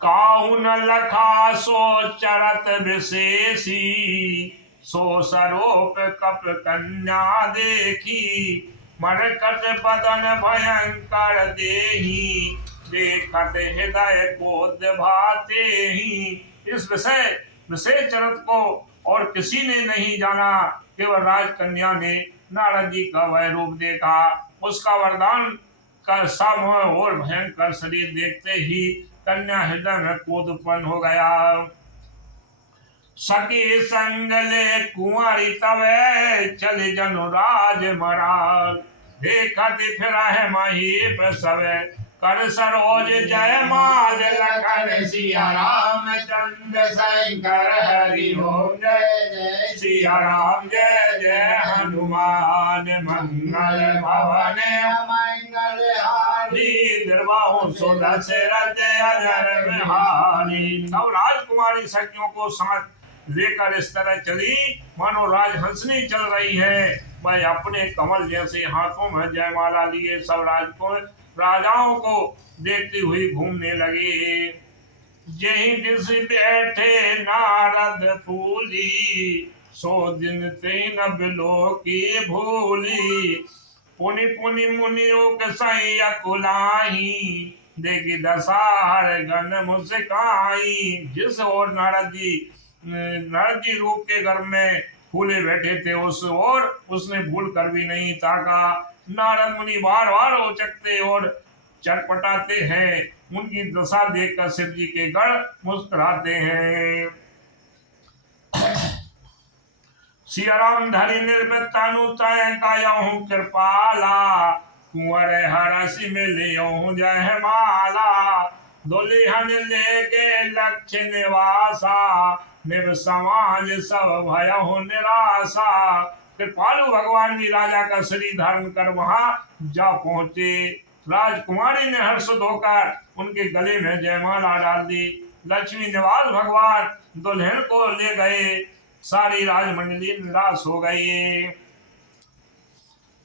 काहू न लखा सो चरत विशेषी, सो सरोप कप कन्या देखी। मरकट बदन भयंकर देही, देखत हृदय क्रोध भाते ही। इस विशेष चरित्र को और किसी ने नहीं जाना, केवल राजकन्या ने नारद जी का वह रूप देखा। उसका वरदान का सामोह और भयंकर शरीर देखते ही कन्या हृदय में क्रोध उत्पन्न हो गया। सखी संग ले कुंवरी तवे, चले जनुराज महाराज। देखत फिर है महीप सवे, कर सरोज जय माल लखन सिया राम चंद्र शंकर हरि ओम जय जय सिया राम जय जय हनुमान मंगल भवन मंगल हारी। निर्वाहु सुदशरथ अजर बिहारी। अब राजकुमारी सखियों को साथ लेकर इस तरह चली मानो राजहंसनी चल रही है। वह अपने कमल जैसे हाथों में जयमाला लिए सब राजाओं को देखती हुई घूमने लगी। यही दिस बैठे नारद फूली, सो दिन तीन बिलो की भूली। पुनि पुनि मुनियों के सही अकुलाई, देखी दशहर गण मुस्काई। जिस ओर नारद जी रूप के घर में फूले बैठे थे, उस ओर उसने भूल कर भी नहीं ताका। नारद मुनि बार बार उचकते और चटपटाते हैं। उनकी दशा देखकर शिव जी के गण मुस्कुराते हैं। सियाराम धरि निर्मित तनु तय कायहु कृपाला, कुंवर हरसि मिलियहु जय माला। दुल्हन लेके लक्ष्य निवासा, निव समाज सब भयहु निराशा। कृपालु भगवान भी राजा का शरीर धारण कर वहां जा पहुंचे। राजकुमारी ने हर्षित होकर उनके गले में जयमाला डाल दी। लक्ष्मी निवास भगवान दुल्हन को ले गए। सारी राजमंडली निराश हो गई।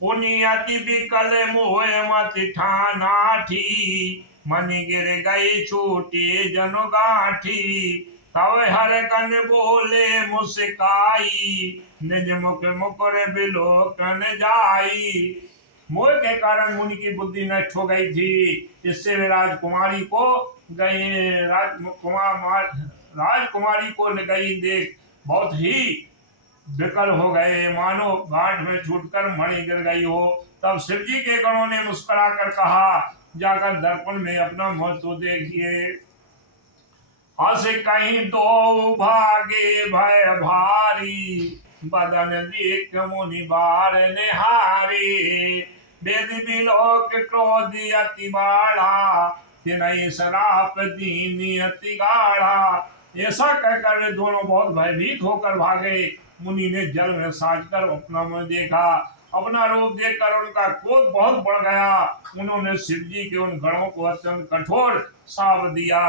पुनियति विकल मोह मति ठाना थी, मनि गिर गई छूटी जनु गांठी। तब हर कन बोले मुस्काई, निज मुख मुकुर बिलोकन जाई। मोह के कारण मुनि की बुद्धि नष्ट हो गई थी। इससे वे राजकुमारी को गई देख बहुत ही विकल हो गए, मानो गांठ में छूटकर मणि गिर गई हो। तब शिव जी के गणों ने मुस्कुरा कर कहा, जाकर दर्पण में अपना मुंह तो देखिए। हस कहीं दो भागे भय भारी, बदन देख मुनि बार निहारी। वेद बिलोक क्रोध अति बाढ़ा, तिनहि श्राप दीन अति गाढ़ा। ऐसा कहकर वे दोनों बहुत भयभीत होकर भागे। मुनि ने जल में साजकर अपना मुंह देखा। अपना रूप देखकर उनका क्रोध बहुत बढ़ गया। उन्होंने शिव जी के उन गणों को अत्यंत कठोर शाप दिया।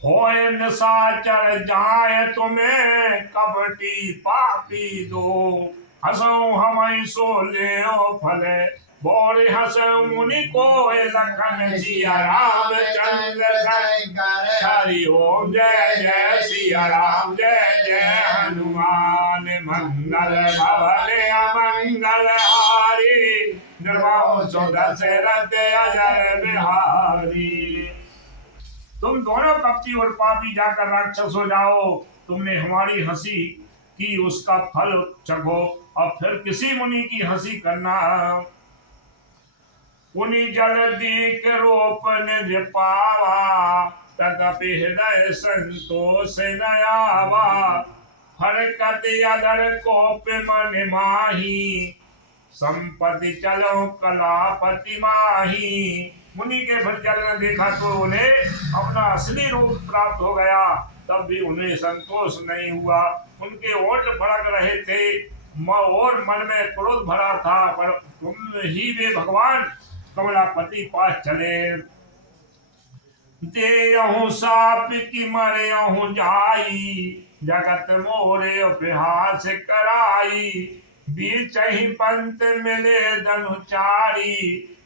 होए निशाचर जाए तुम्हें, कपटी पापी दो। हंसो हमई सो ले फले बोले हस मुनि को लखन सिया रामचंद्र शंकर हरि ओम जय जय सिया राम जय जय हनुमान मंगल भवने अमंगल हारी नृपाओ सो दशरथ अजय बिहारी। तुम दोनों कपटी और पापी जाकर राक्षस हो जाओ। तुमने हमारी हंसी की, उसका फल चखो और फिर किसी मुनि की हंसी करना। मुनि जल्दी के रोप निज पावा, तदपि हृदय संतोष न आवा। हरकत अधर कोप मन माही, संपत्ति चलो कलापति माही। मुनि के फिर जल देखा तो उन्हें अपना असली रूप प्राप्त हो गया, तब भी उन्हें संतोष नहीं हुआ। उनके ओठ भड़क रहे थे और मन में क्रोध भरा था, पर तुम ही वे भगवान कमलापति पास चले। देहु साप की मरेहु जाई, जगत मोरे उपहास कराई। बीच ही पंत मिले धनुचारी,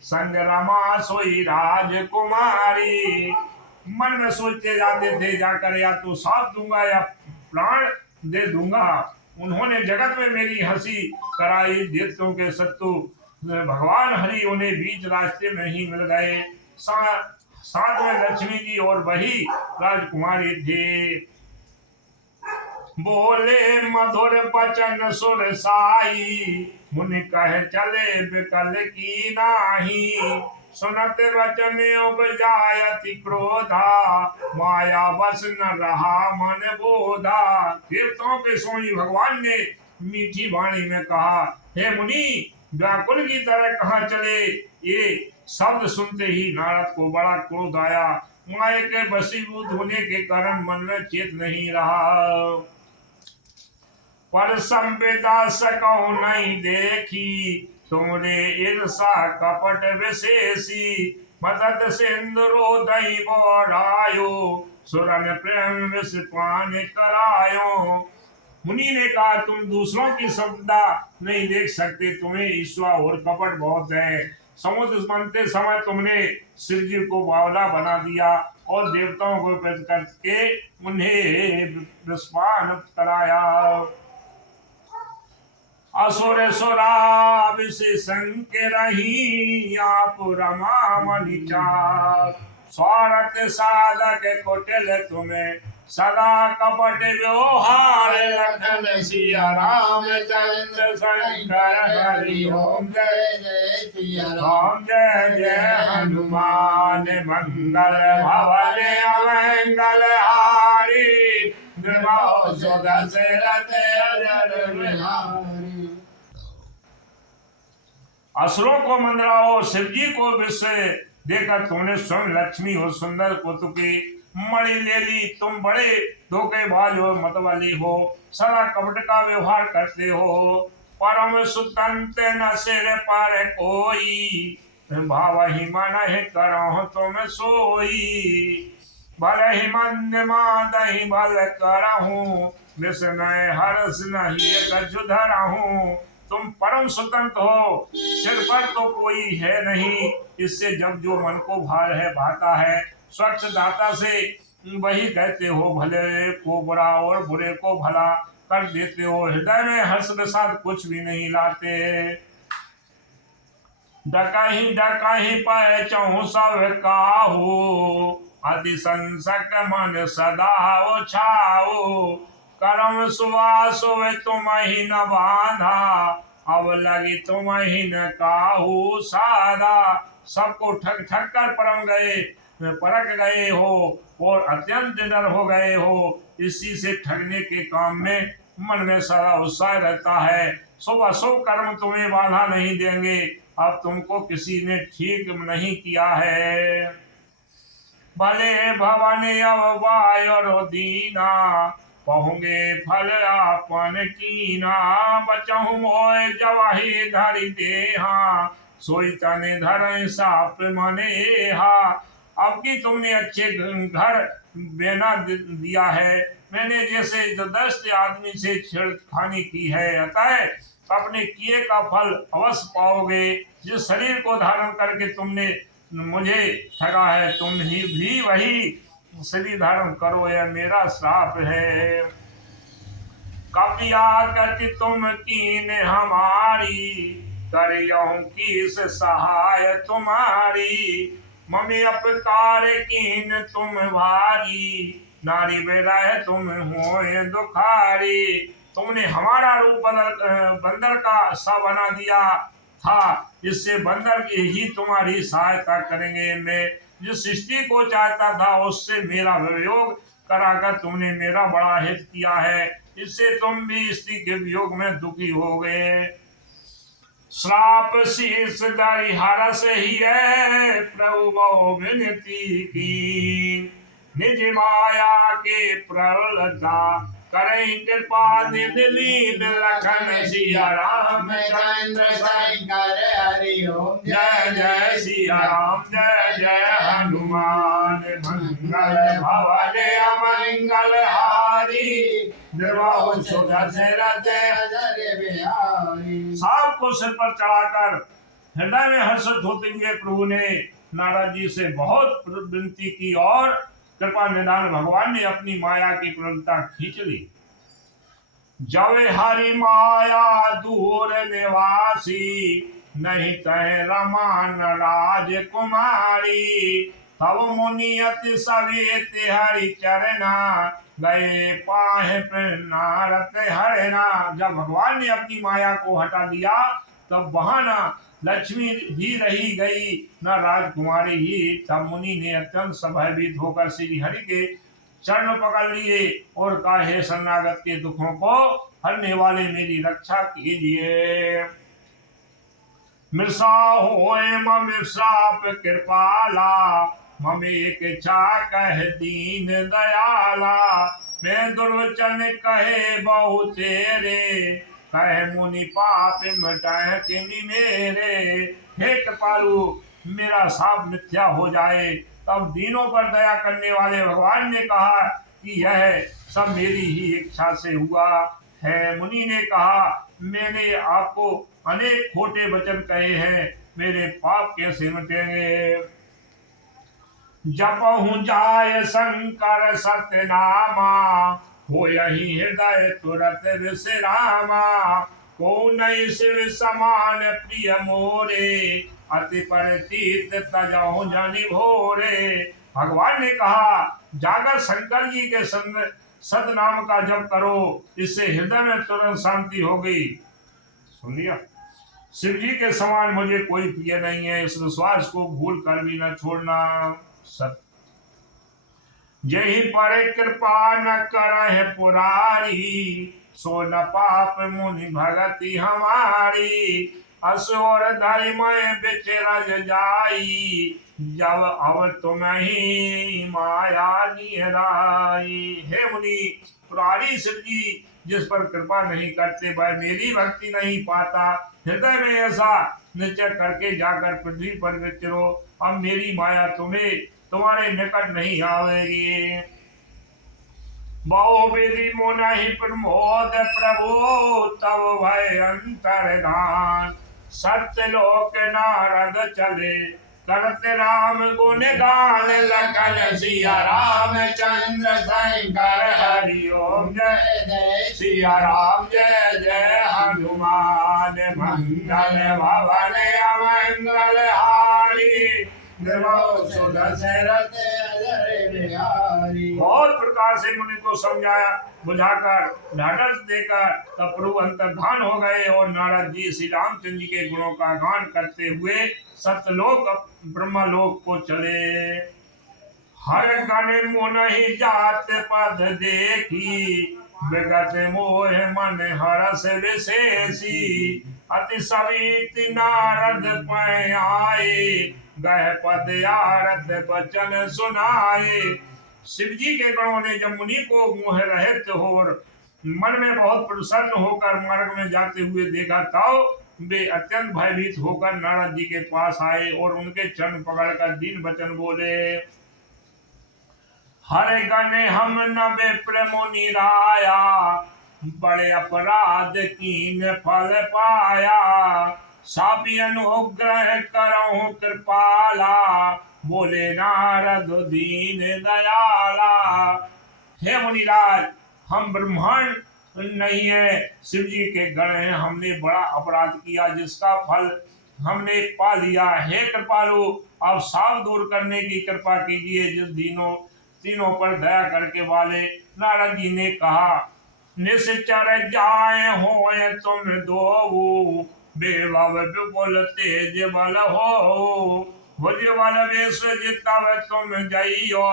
संग रमा सोई राजकुमारी। मन में सोचते जाते थे, जाकर या तो साथ दूंगा या प्राण दे दूंगा। उन्होंने जगत में मेरी हंसी कराई। दैत्यों के शत्रु भगवान हरि उन्हें बीच रास्ते में ही मिल गए। साथ में लक्ष्मी जी और वही राजकुमारी थे। बोले मधुर बचन सुर साई, मुनि कहे चले विकल की नाही। सुनत वचन उपजायति क्रोधा, माया बस न रहा मन बोधा। देवताओं के स्वामी भगवान ने मीठी वाणी में कहा, हे मुनि, व्याकुल की तरह कहाँ चले। ये शब्द सुनते ही नारद को बड़ा क्रोध आया। माया के वशीभूत होने के कारण मन में चेत नहीं रहा। पर संवेदा सकौ नहीं देखी, तुमरे ईर्षा कपट विशेषी। मदद सिंदूरोदय बढ़ायो, सुरन प्रेम विष पान करायो। मुनि ने कहा, तुम दूसरों की संपदा नहीं देख सकते, तुम्हें ईर्ष्या और कपट बहुत है। समुद्र बनते समय तुमने शिव जी को बावला बना दिया और देवताओं को प्रति करके उन्हें विस्पान कराया। असुर सुरा विशेषंक रही, आप रमा मनिचार। स्वार्थ साधक कुटिल तुम्हें सदा कपट व्यवहार। लखन सिया रामचंद्र शंकर हरि ओम जय जय सिया राम जय जय हनुमान मंगल भवन अमंगल हारी। नृपाओ सो दशरथ अजय बिहारी। असुरों को मंडराओ, शिव जी को विषय देकर तुमने स्वयं लक्ष्मी और सुंदर पुत्र की मणि ले ली। तुम बड़े धोखेबाज और मतवाली हो, सदा कपट का व्यवहार करते हो। परम सुतंत्र न सिर पर कोई, भाव ही मन ही करो तुम सोई। भले ही मन मादहि भल करहूँ, विस्मय हर्ष नहीं गजु धरहूँ। तुम परम स्वतंत्र हो, सिर पर तो कोई है नहीं। इससे जब जो मन को भाता है, स्वच्छ दाता से वही कहते हो। भले को बुरा और बुरे को भला कर देते हो। हृदय में हर्ष के साथ कुछ भी नहीं लाते। डकही डकही पहुँ सब काहू, अति संसक मन सदा छाओ। करम सुवास तुम ही न बाधा, अब लगी तुम ही न काहू साधा। सबको ठग ठग कर परख गए हो और अत्यंत डर हो गए हो। इसी से ठगने के काम में मन में सदा उत्साह रहता है। शुभ अशुभ कर्म तुम्हें बाधा नहीं देंगे। अब तुमको किसी ने ठीक नहीं किया है। भले भवन अववायो दीना, पहुँगे फल आपन कीना। बचहु मोय जवाही धरि देहा, सोई तने धर साप मनेहा। अब की तुमने अच्छे घर बेना दिया है, मैंने जैसे जबरदस्त आदमी से छेड़खानी की है, अतः अपने किए का फल अवश्य पाओगे। जिस शरीर को धारण करके तुमने मुझे ठगा है, तुम ही भी वही शरीर धारण करो, यह मेरा श्राप है। कपिया गति तुम कीन हमारी, करियहूं किस सहाय तुम्हारी। मम्मी अपकार कीन तुम भारी, नारी बेराय तुम होए दुखारी। तुमने हमारा रूप बंदर का सा बना दिया था, इससे बंदर की ही तुम्हारी सहायता करेंगे। मैं जिस सृष्टि को चाहता था उससे मेरा वियोग कराकर तुमने मेरा बड़ा हित किया है, इससे तुम भी स्त्री के वियोग में दुखी हो गए। श्राप शीर्ष दारी हरस ही है, प्रभु बहु विनती की। निज माया के प्रलता करें कृपा, निध लीन लखन सिया राम चंद्र शंकर हरि ओम। जय जय सिया राम, जय जय हनुमान, मंगल भवन अमंगल हारी, निर्वाह सुदशरथ बिहारी। सांप को सिर पर चढ़ाकर हृदय में हर्षित होते हुए प्रभु ने नारद जी से बहुत विनती की और कृपा निधान भगवान ने अपनी माया की प्रलता खींच ली। जब हरि माया दूर निवासी, नहीं तय रमान राजकुमारी। तब मुनि अति सवेत हरि चरना, गए पाहे नारद हरना। जब भगवान ने अपनी माया को हटा दिया तब वहां ना लक्ष्मी ही रही गई न राजकुमारी ही। तब मुनि ने अत्यंत भयभीत होकर श्री हरि के चरण पकड़ लिए और कहा, हे शरणागत के दुखों को हरने वाले मेरी रक्षा कीजिए। मृषा होए मम श्राप कृपाला, मम एक इच्छा कह दीन दयाला। मैं दुर्वचन कहे बहु तेरे, कहे मुनि पाप मिटाए तिनि मेरे। हे कृपालु, मेरा शाप मिथ्या हो जाए। तब दीनों पर दया करने वाले भगवान ने कहा कि यह सब मेरी ही इच्छा से हुआ है। मुनि ने कहा, मैंने आपको अनेक खोटे वचन कहे हैं, मेरे पाप कैसे मिटेंगे। जपहु जाय शंकर सत्यनामा, हो यही हृदय तुरत विश्रामा। को नहीं शिव समान प्रिय मोरे, अति परितीत तजहु जनि भोरे। भगवान ने कहा, जाकर शंकर जी के सत नाम का जप करो, इससे हृदय में तुरंत शांति होगी। सुन लिया। शिव जी के समान मुझे कोई प्रिय नहीं है, इस विश्वास को भूल कर भी न छोड़ना। सत्य यही पर कृपा न करहि पुरारी, सो न पाप मुनि भगति हमारी। असुर धर्मय बिचरज जाई, जब अब तुम्हें माया निहराई। हे मुनि, पुरारी शिव जी जिस पर कृपा नहीं करते वह मेरी भक्ति नहीं पाता। हृदय में ऐसा निश्चय करके जाकर पृथ्वी पर विचरो, अब मेरी माया तुम्हारे निकट नहीं आवेगी। बहुविधि मुनि प्रमोद प्रभु, तब भय अंतर्धान। सत्यलोक नारद चले, करते राम गुण गान। लखन सिया राम चंद्र शंकर हरि ओम। जय जय सिया राम, जय जय हनुमान, मंगल भवन अमंगल हारी। बहुत प्रकार से मुनि को समझाया, बुझाकर ढाढ़स देकर तब प्रभु अंतर्धान हो गए और नारद जी श्री रामचंद्र जी के गुणों का गान करते हुए सत्यलोक ब्रह्मलोक को चले। हर गण मुनि जात पद देखी, विगत मोह मन हरस विशेषी। अति सवित नारद पै आए, गह पद आरत वचन सुनाए। शिव जी के गणों ने जब मुनि को मोह रहित हो मन में बहुत प्रसन्न होकर मार्ग में जाते हुए देखा, तब वे अत्यंत भयभीत होकर नारद जी के पास आए और उनके चरण पकड़कर दीन वचन बोले। हर गण हम न विप्र मुनि राया, बड़े अपराध कीन फल पाया, सापी अनुग्रह करहु कृपाला, बोले नारद दीन दयाला। हे मुनिराज, हम ब्रह्मांड नहीं है, शिव जी के गण हैं। हमने बड़ा अपराध किया जिसका फल हमने पा लिया। हे कृपालु, आप साफ दूर करने की कृपा कीजिए। जिस तीनों पर दया करके वाले। नारद जी ने कहा, निश्चर जाए होए तुम दो, बेबल विपुल तेज बल हो, भुज बल विश्वजित तब तुम जइयो,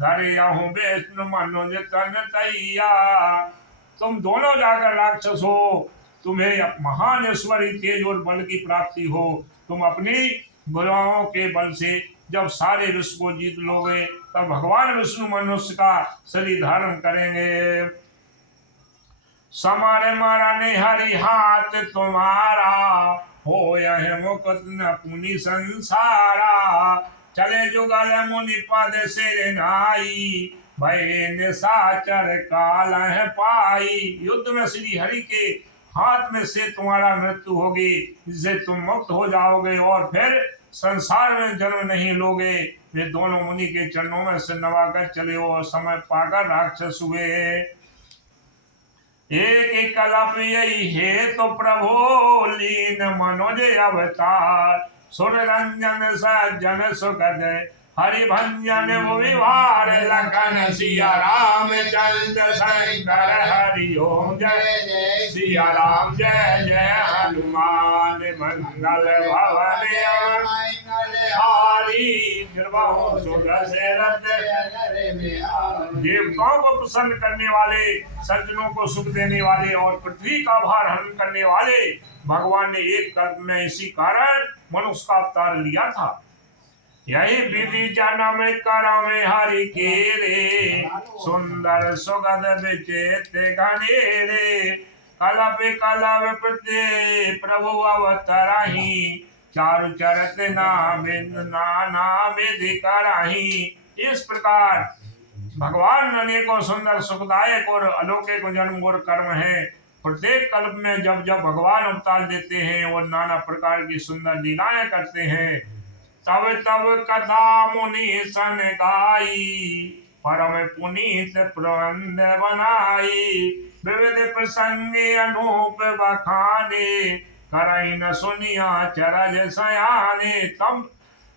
धरियहु विष्णु मनुज तन तैया। तुम दोनों जाकर राक्षस हो, तुम्हें महान ऐश्वर्य तेज और बल की प्राप्ति हो। तुम अपनी भुजाओं के बल से जब सारे विश्व को जीत लोगे, तब भगवान विष्णु मनुष्य का शरीर धारण करेंगे। समर मरण हरि हाथ तुम्हारा, हो यह मुकुट न पुनि संसारा, चले जुगल मुनि पद सिर नाई, भय निशाचर काल है पाई। युद्ध में श्री हरि के हाथ में से तुम्हारा मृत्यु होगी, जिससे तुम मुक्त हो जाओगे और फिर संसार में जन्म नहीं लोगे। वे दोनों मुनि के चरणों में सिर नवाकर चले और समय पाकर राक्षस हुए। एक कलप यही है तो प्रभु लीन मनोज अवतार, सुर रंजन सज्जन सुगद हरि भंजन विवार, लखन सिया राम चंद्र शंकर हरि ओम जय जय सिया राम, जय जय हनुमान मंगल भवन हारी, देवताओं को प्रसन्न करने वाले, सज्जनों को सुख देने वाले और पृथ्वी का भार हरण करने वाले भगवान ने एक कल्प में इसी कारण मनुष्य का अवतार लिया था। यही विधि जन्म करमे हरि के रे, सुंदर सुगंध विचित घनेरे, कलप कलप प्रति प्रभु अवतरहि, चारु चरत नाम नाना विधि करहि। इस प्रकार भगवान अनेकों सुंदर सुखदायक और अलौकिक जन्म और कर्म है। प्रत्येक कल्प में जब जब भगवान अवतार देते हैं और नाना प्रकार की सुंदर लीलाएं करते हैं, तब तब कथा मुनि सन गाई, परम पुनीत प्रबंध बनाई, विविध प्रसंग अनूप बखाने, करई न सुनिया चरज सयाने।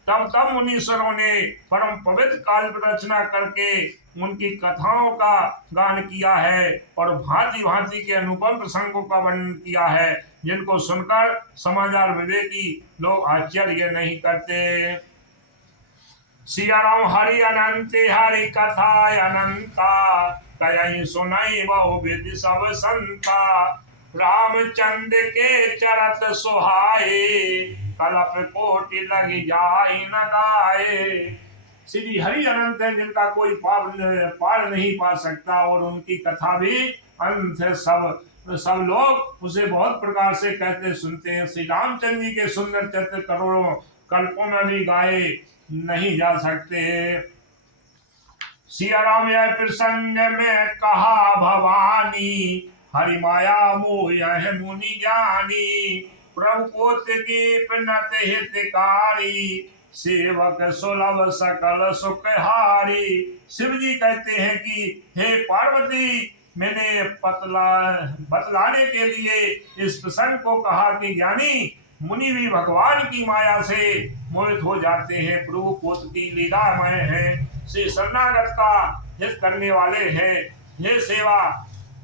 तब मुनीश्वरों ने परम पवित्र काल रचना करके उनकी कथाओं का गान किया है और भांति भांति के अनुपम प्रसंगों का वर्णन किया है, जिनको सुनकर समझदार विवेकी लोग आश्चर्य नहीं करते। सिया राम हरि अनंत हरि कथा अनंता, कहीं सुनाई बहु विधि सब संता, रामचंद्र के चरत सुहाए, कलप कोटि लगी जाई न गाए। श्री हरि अनंत है, जिनका कोई पार नहीं पा सकता और उनकी कथा भी अनंत है। सब लोग उसे बहुत प्रकार से कहते सुनते हैं। श्री रामचंद्र जी के सुंदर चरित्र करोड़ों कल्पों में भी गाए नहीं जा सकते। सिया राम यह प्रसंग में कहा भवानी, हरि माया मोह यह मुनि ज्ञानी, प्रभु कोत की प्रणत हितकारी, सेवक सुलभ सकल सुखहारी। शिव जी कहते हैं कि हे पार्वती, मैंने बतलाने के लिए इस प्रसंग को कहा कि ज्ञानी मुनि भी भगवान की माया से मोहित हो जाते हैं। प्रभु कोत की लीलामय है, श्री शरणागत का हित करने वाले हैं। ये सेवा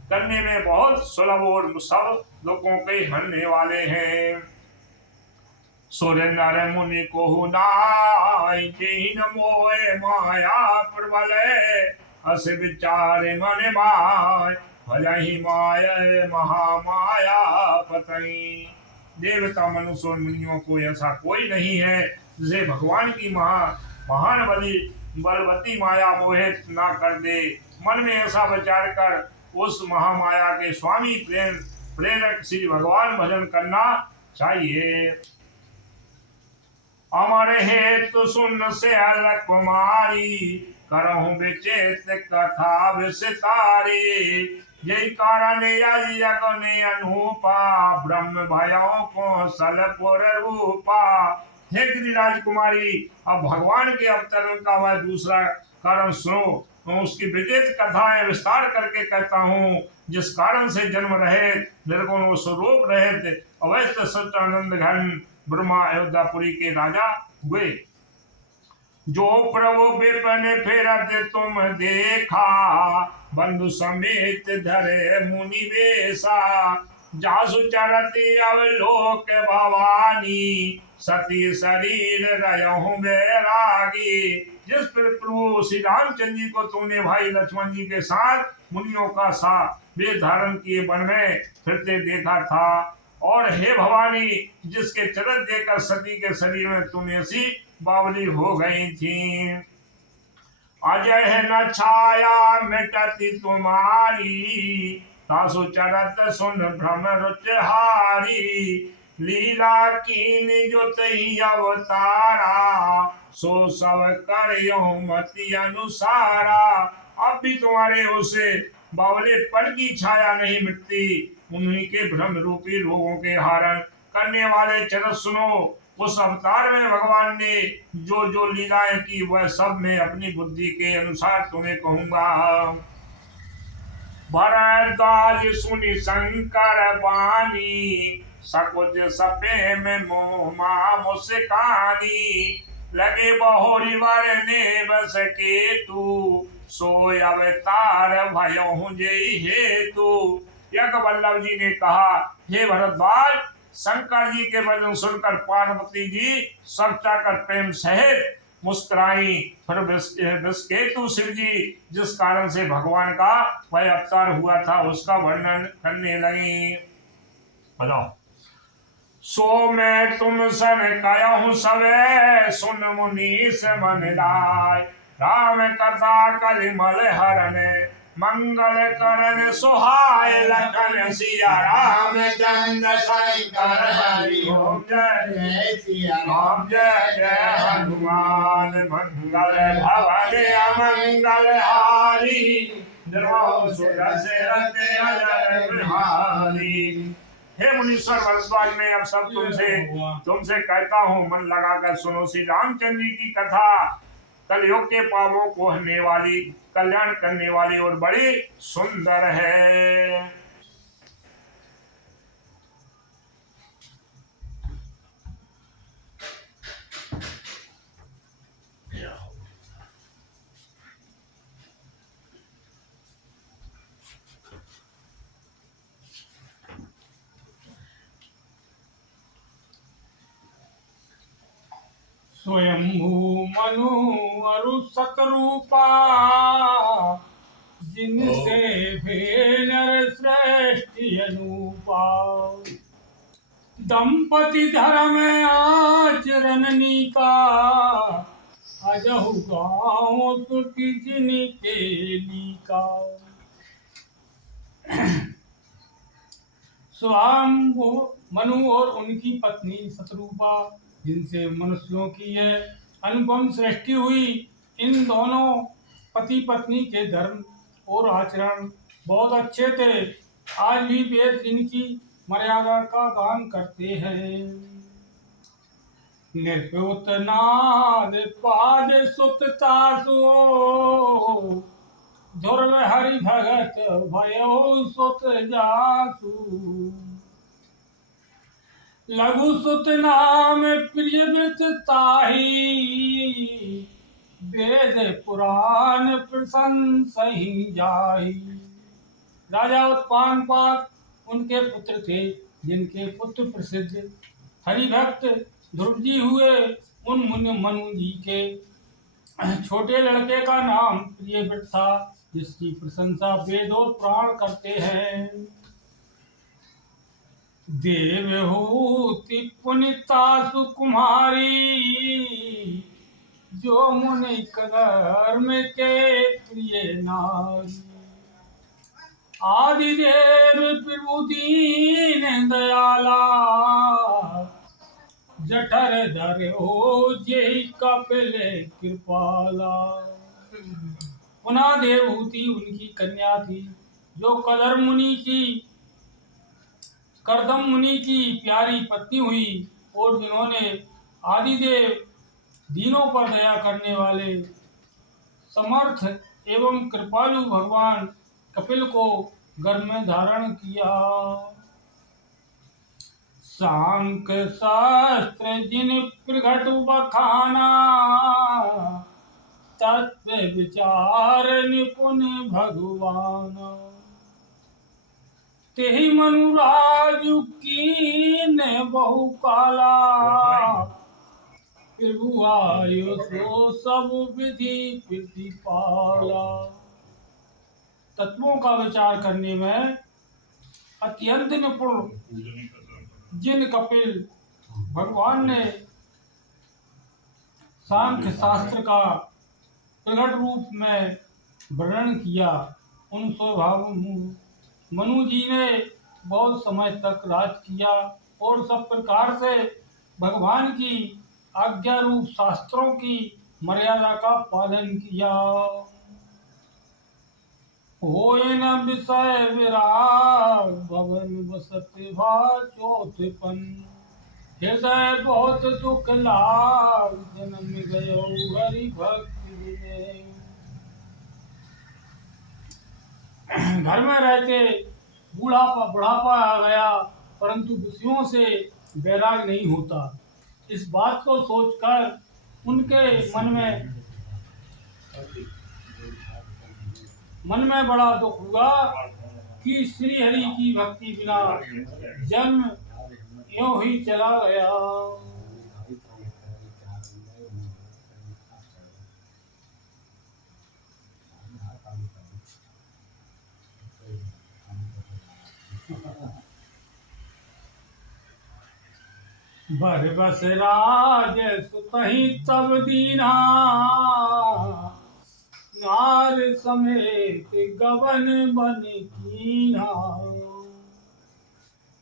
करने में बहुत सुलभ और सब लोगों के हरने वाले हैं। सूर्य नर मुनि को नाई, दीन मोहे माया प्रबल, अस विचारे मन माय, भजहि माय महामाया पतई। देवता मनुष्य और मुनियों को ऐसा कोई नहीं है जिसे भगवान की महान बलवती माया मोहित ना कर दे। मन में ऐसा विचार कर उस महामाया के स्वामी प्रेरक श्री भगवान भजन करना चाहिए। अमर हेतु सुन से कुमारी, करहु विचित कथा विस्तारी। यही कारण यज्ञ अनूपा ब्रह्म भयो कौशलपुर रूपा। हे गिरिराज कुमारी, अब भगवान के अवतरण का वह दूसरा कारण सुनो। मैं उसकी विचित्र कथाएं विस्तार करके कहता हूँ, जिस कारण से जन्म रहित निर्गुण स्वरूप रहित अवस्थ सच्चिदानंद घन ब्रह्मा अयोध्यापुरी के राजा हुए। जो प्रभु विपिन फिरत तुम देखा, बंधु समेत धरे मुनि वेशा। जासु चरती अवलोक भवानी, सती शरीर रहूं बैरागी। जिस प्रभु श्री रामचंद्र जी को तुमने भाई लक्ष्मण जी के साथ मुनियों का साथ वेश धारण किए वन में फिरते देखा था, और हे भवानी, जिसके चरण देकर सती के शरीर में तुम ऐसी बावली हो गई थी। अजय है न छाया मिटती तुम्हारी, तासु चरत सुन भ्रम रुचहारी। लीला कीन जो तही अवतारा, सो सब करियो मति अनुसारा। अब भी तुम्हारे उसे बावले पन की छाया नहीं मिटती। उन्हीं के भ्रम रूपी रोगों के हरण करने वाले चरत सुनो। उस अवतार में भगवान ने जो जो लीलाएं की, वह सब मैं अपनी बुद्धि के अनुसार तुम्हें कहूंगा। भरद्वाज सुनि शंकर बानी, सकुच सपे में मोह मुस्कानी। लगे बहोरी वरने बस केतु, सोय अवतार भयहु जय हेतु। यज्ञ वल्लभ जी ने कहा, हे भरद्वाज, शंकर जी के वचन सुनकर पार्वती जी सब चाकर प्रेम सहित मुस्कुराई। फिर विषकेतु शिव जी जिस कारण से भगवान का वह अवतार हुआ था, उसका वर्णन करने लगी। बताओ। सो मैं तुम सन कहूँ सबे, सुन मुनीस मन लाय। राम कथा कलिमल हरण, मंगल करण सुहाय। लखन सिया राम चंद्र शंकर हरि ओम। जय सिया राम जय जय हनुमान। मंगल भवन अमंगल हारी, द्रौ सुदशरथ अजय बिहारी। हे मुनीश्वर भरद्वाज, मैं अब सब तुमसे कहता हूँ, मन लगाकर सुनो। श्री रामचंद्र जी की कथा कलयुग के पापों को हरने वाली, कल्याण करने वाली और बड़ी सुंदर है। स्वयंभू मनु अरु सतरूपा, जिनते भेनर श्रेष्ठ अनुपा। दंपति धर्म आचरण नीका, अजहु गाँव सुखी जिनके लीका। स्वयंभू मनु और उनकी पत्नी सतरूपा, जिनसे मनुष्यों की यह अनुपम सृष्टि हुई। इन दोनों पति पत्नी के धर्म और आचरण बहुत अच्छे थे। आज भी वेद इनकी मर्यादा का गान करते हैं। निर्प्योत नाद पाद सुत तासु, ध्रुव हरि भगत भयो सुत जासु। लघु सुत नाम प्रिय व्रत ताही, वेद पुराण प्रशंसहि जाहि। राजा उत्पानपाद उनके पुत्र थे, जिनके पुत्र प्रसिद्ध हरिभक्त ध्रुव जी हुए। उन मनु जी के छोटे लड़के का नाम प्रियव्रत था, जिसकी प्रशंसा वेद और पुराण करते हैं। देवहूति पुनिता सुकुमारी, जो मुनि कर्म के प्रिय नारी। आदिदेव प्रभु दीन दयाला, जठर धर हो जय कपिल कृपाला। पुनः देवहूति उनकी कन्या थी, जो करदम मुनि की प्यारी पत्नी हुई, और जिन्होंने आदिदेव दीनों पर दया करने वाले समर्थ एवं कृपालु भगवान कपिल को गर्भ में धारण किया। सांख्य शास्त्र जिन प्रगट बखाना, तत्व विचार निपुण भगवान। तेहि मनुराजु कीन बहु काला, प्रभु आयो सो सब विधि प्रतिपाला। तत्वों का विचार करने में अत्यंत निपुण जिन कपिल भगवान ने सांख्य शास्त्र का प्रकट रूप में वर्णन किया, उन स्वभाव मनु जी ने बहुत समय तक राज किया और सब प्रकार से भगवान की आज्ञा रूप शास्त्रों की मर्यादा का पालन किया। होय न विषय विराग, भवन बसत भा चौथपन। हृदय बहुत दुख लाग, जन्म गयो हरि भक्ति में। घर में रहते बुढ़ापा आ गया, परंतु विषयों से वैराग नहीं होता। इस बात को सोचकर उनके मन में बड़ा दुख हुआ कि श्री हरि की भक्ति बिना जन्म यूं ही चला गया। बर बस राज सुतहि तब दीना, नार समेत गवन बन कीना।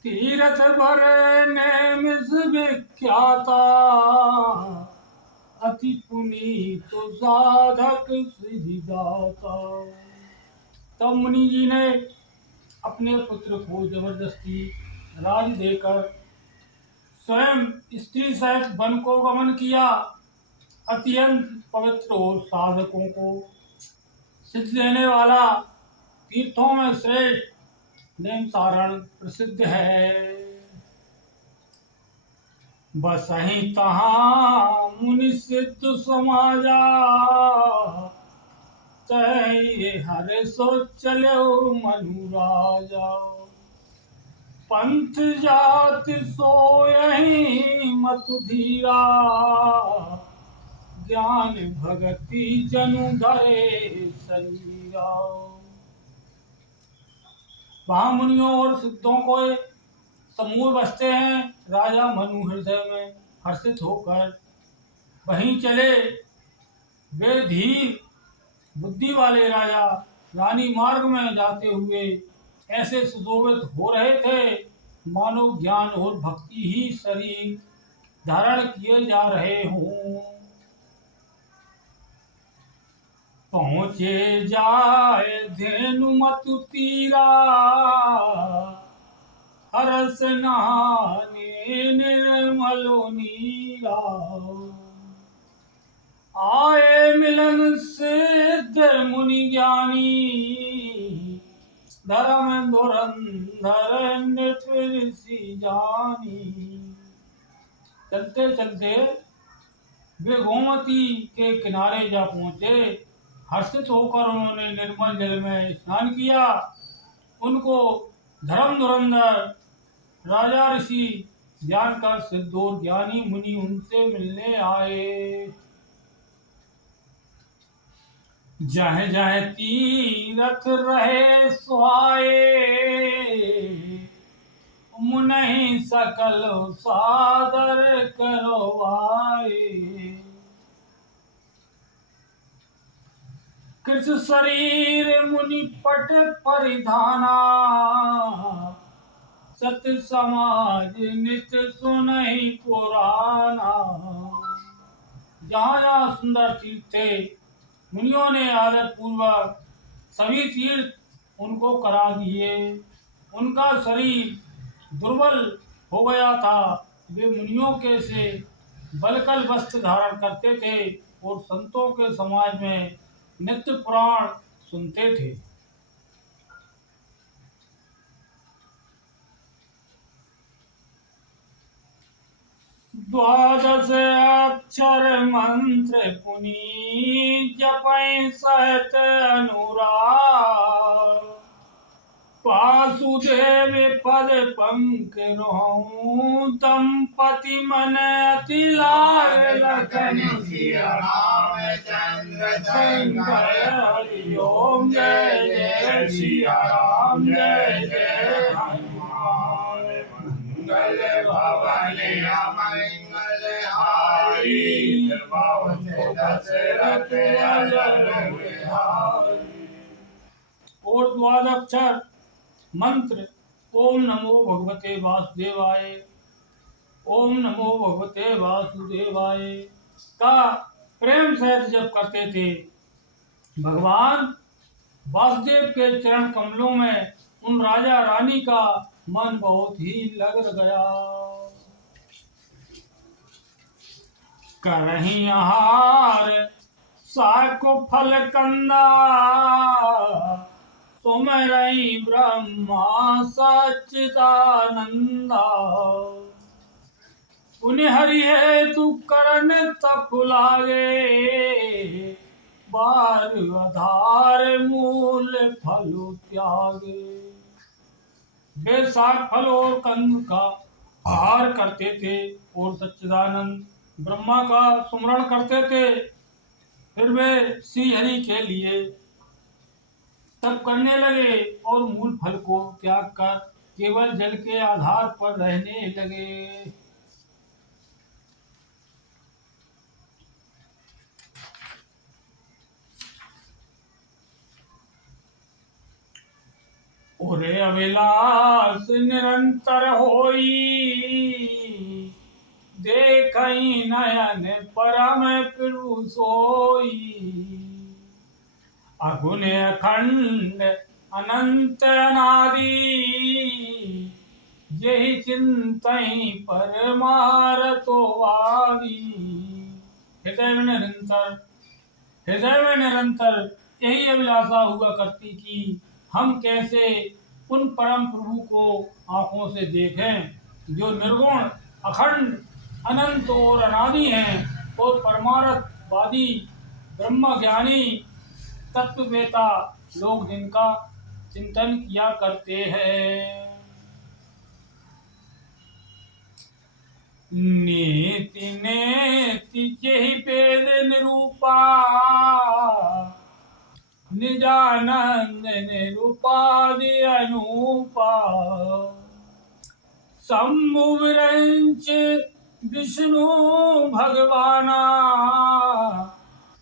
तीरथ भर नेम विख्याता, अति पुनीत साधक सिद्धिदाता। तब मुनि जी ने अपने पुत्र को जबरदस्ती राज देकर स्वयं स्त्री सहित वन को गमन किया। अत्यंत पवित्र और साधकों को सिद्ध देने वाला तीर्थों में श्रेष्ठ नेमसारण प्रसिद्ध है। बसहि तहाँ मुनि सिद्ध समाजा, तहि हर सो चलो मनु राजा। पंथ जात सोयहि मत धीरा, ज्ञान भगति जनु धरे शरीरा। वहाँ मुनियों और सिद्धों को समूह बसते हैं। राजा मनु हृदय में हर्षित होकर वहीं चले। वे धीर बुद्धि वाले राजा रानी मार्ग में जाते हुए ऐसे सुशोभित हो रहे थे, मानो ज्ञान और भक्ति ही शरीर धारण किए जा रहे हों। पहुँचे जाए धेनु मतु तीरा, हरस नहाने निर्मलो नीरा। आए मिलन सिद्ध मुनि ज्ञानी, धर्म धुरंधर नृपऋषि जानी। चलते चलते वे गोमती के किनारे जा पहुँचे। हर्षित होकर उन्होंने निर्मल जल में स्नान किया। उनको धर्म धुरंधर राजा ऋषि जानकर सिद्ध और ज्ञानी मुनि उनसे मिलने आए। जह जह तीरथ रहे सुहाए, मुनहि सकल सादर करवाए। कृष शरीर मुनि पट परिधाना, सत समाज नित सुनहि पुराना। जहाँ जहाँ सुंदर तीर्थ थे मुनियों ने आदर पूर्वक सभी तीर्थ उनको करा दिए। उनका शरीर दुर्बल हो गया था। वे मुनियों के से बलकल वस्त्र धारण करते थे और संतों के समाज में नित्य पुराण सुनते थे। द्वादश अक्षर मंत्र पुनि जपै सहत अनुराग। वासुदेव पद पंकरों दंपति मन अति लाग। लखन सिया रामचंद्र शंकर हरि ओम। जय जय सिया राम, जय जय हनुमान। मंगल भवन अमंगल हारी, दशरथ अजर बिहारी। और द्वादक्षर मंत्र ओम नमो भगवते वासुदेवाय, ओम नमो भगवते वासुदेवाय का प्रेम सहित जप करते थे। भगवान वासुदेव के चरण कमलों में उन राजा रानी का मन बहुत ही लग गया। करही आहार साको फल कंदा, सुमरई ब्रह्मा सच्चिदानंदा। पुण्य हरि हेतु करन तप लागे, बार आधार मूल फल त्यागे। वे साग फल और कंद का आहार करते थे और सच्चिदानंद ब्रह्मा का सुमरण करते थे। फिर वे श्री हरि के लिए तप करने लगे और मूल फल को त्याग कर केवल जल के आधार पर रहने लगे। ओरे अभिलाष निरंतर होई, देखई नयन परम प्रभु सोई। अगुण अखंड अनंत अनादि, यही चिंतई परमारतो आदि। हृदय में निरंतर यही अभिलाषा हुआ करती कि हम कैसे उन परम प्रभु को आंखों से देखें जो निर्गुण अखंड अनंत और अनादि हैं और परमार्थवादी ब्रह्म ज्ञानी तत्ववेता लोग जिनका चिंतन किया करते हैं। नीति नेति यही वेद निरूपा, निजानंद निरूपादि अनूपा। शंभु विरंच विष्णु भगवाना,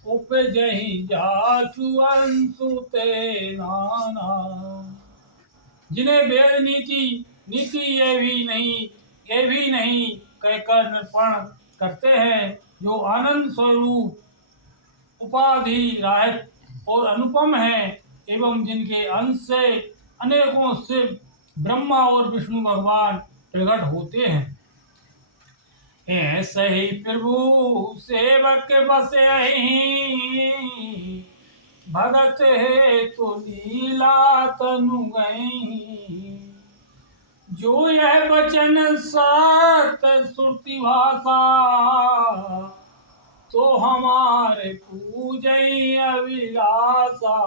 उपजहि जासु अंशु ते नाना। जिन्हें वेद नीति ये भी नहीं कहकर निरूपण करते हैं, जो आनंद स्वरूप उपाधि रहित और अनुपम है एवं जिनके अंश से अनेकों शिव ब्रह्मा और विष्णु भगवान प्रकट होते हैं। ऐसे ही प्रभु सेवक बसहि, भगत हेतु लीला तनु गई। जो यह वचन सत श्रुति भाषा, तो हमारे पूजई अभिलाषा।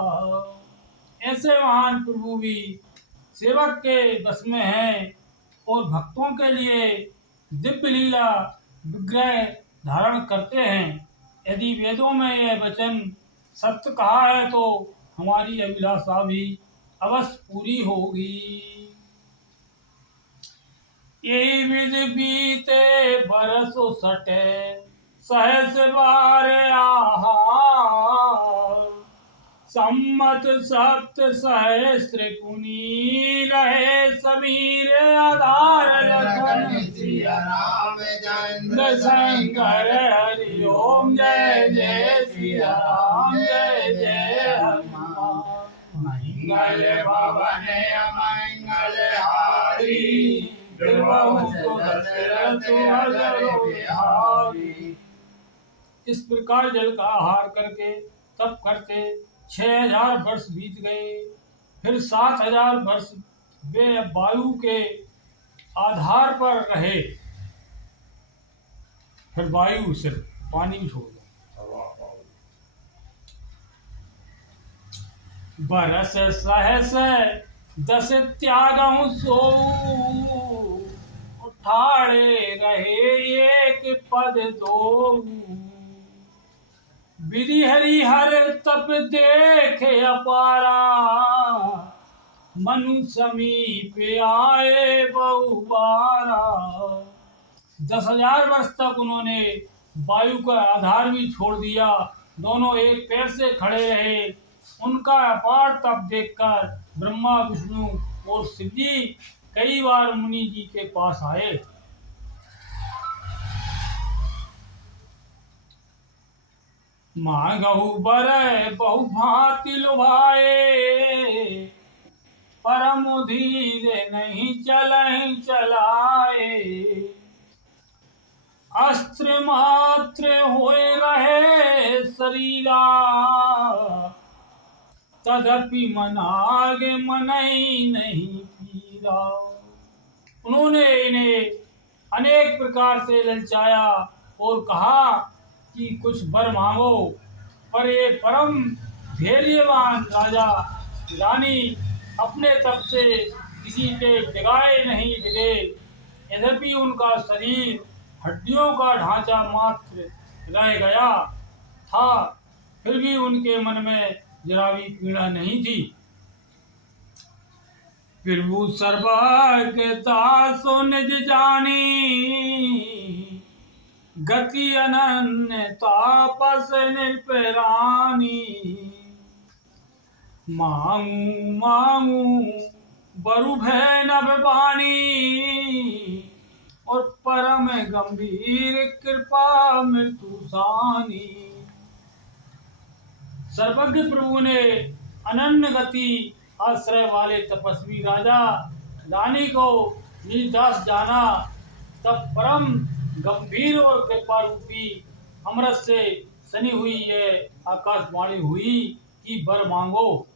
ऐसे महान प्रभु भी सेवक के बस में हैं और भक्तों के लिए दिव्य लीला विग्रह धारण करते हैं। यदि वेदों में यह वचन सत्य कहा है तो हमारी अभिलाषा भी अवश्य पूरी होगी। यही विधि बीते बरसों सटे, सहस बार आहार। सम्मत सप्त सहस्त्र पुनि, रहे समीर आधार। लखन सिया रामचंद्र शंकर हरि ओम जय जय सिया राम जय जय हनुमान मंगल भवन मंगल हारी दशरथ अजर बिहारी। इस प्रकार जल का आहार करके तप करते 6000 वर्ष बीत गए। फिर 7000 वर्ष वे वायु के आधार पर रहे। फिर वायु सिर्फ पानी में छोड़ दो। बरस सहस 10 त्यागहु सो उठाड़े रहे एक पद दो। विधि हरिहर तप देखे अपारा मनु समीप आए बहु बारा। 10,000 वर्ष तक उन्होंने वायु का आधार भी छोड़ दिया। दोनों एक पैर से खड़े रहे। उनका अपार तप देखकर ब्रह्मा विष्णु और शिव जी कई बार मुनि जी के पास आए। मांगहु बर बहु भांति लुभाए परम धीरे नहीं चलहि चलाए। अस्त्र मात्र होए रहे शरीरा तदपि मन आगे मनई नहीं पीरा। उन्होंने इन्हें अनेक प्रकार से ललचाया और कहा कि कुछ वर मांगो, पर ये परम धैर्यवान राजा रानी अपने तप से किसी के डिगाए नहीं डिगे। यद्यपि उनका शरीर हड्डियों का ढांचा मात्र रह गया था, फिर भी उनके मन में जरा भी पीड़ा नहीं थी। प्रभु सर्वज्ञता सो निज जानी गति अनन्य तापस निरपरानी। मांगू मांगू बरु भय नभ बानी और परम गंभीर कृपा मृत्यु सानी। सर्वज्ञ प्रभु ने अनन्य गति आश्रय वाले तपस्वी राजा रानी को निज दास जाना। तब परम गंभीर और कृपा रूपी अमृत से सनी हुई है आकाशवाणी हुई कि वर मांगो।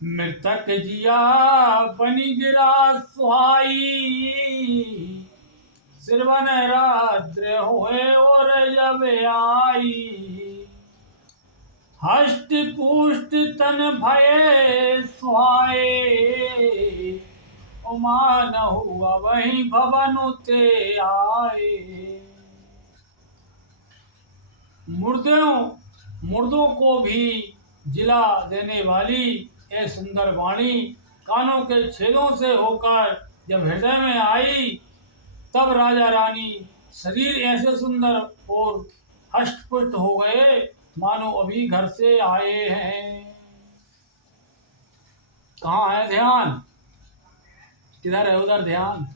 मृतक जिया बनी गिरा सुहाई सिरवन राद्र हुए और जब आई। हष्ट पुष्ट तन भये सुहाए मान हुआ वही भवन ते आए। मुर्दों को भी जिला देने वाली ये सुंदर वाणी कानों के छेदों से होकर जब हृदय में आई, तब राजा रानी शरीर ऐसे सुंदर और हष्टपुष्ट हो गए मानो अभी घर से आए हैं। कहाँ है ध्यान? किधर है उधर ध्यान?